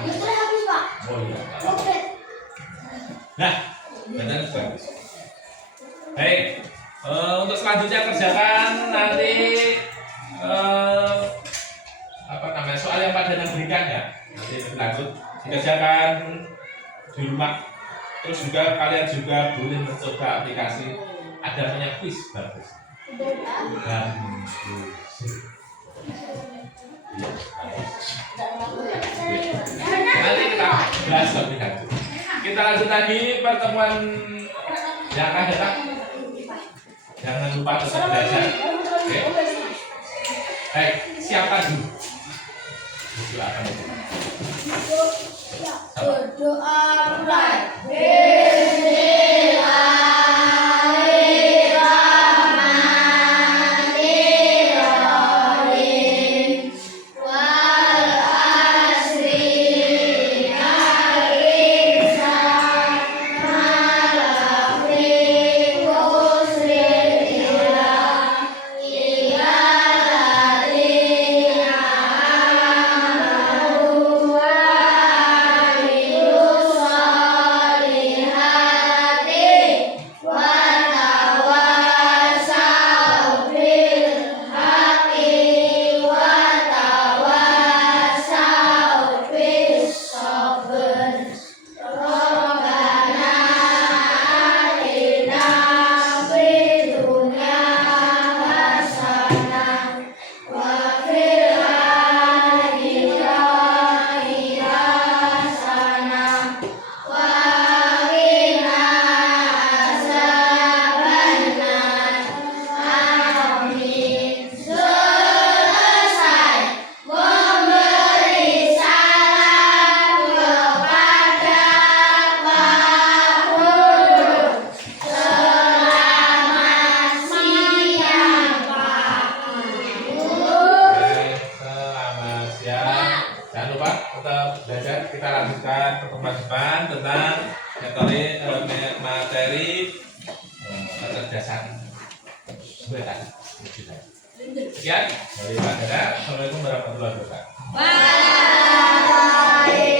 Oh iya. Nah, benar bagus. Baik, untuk selanjutnya kerjakan nanti apa namanya soal yang Pak Danang berikan ya. Nanti lanjut dikerjakan di rumah. Terus juga kalian juga boleh mencoba aplikasi ada namanya quiz bagus. Nanti kita bahas lebih lanjut. Kita lanjut lagi pertemuan yang akan datang. Jangan lupa tetap belajar. Oke. Baik, siapa dulu? Silakan. Berdoa mulai. Jangan lupa tetap belajar. Kita lanjutkan pertemuan depan tentang materi kecerdasan buatan. Sekian dari Pak Dana. Assalamualaikum warahmatullahi wabarakatuh. Bye.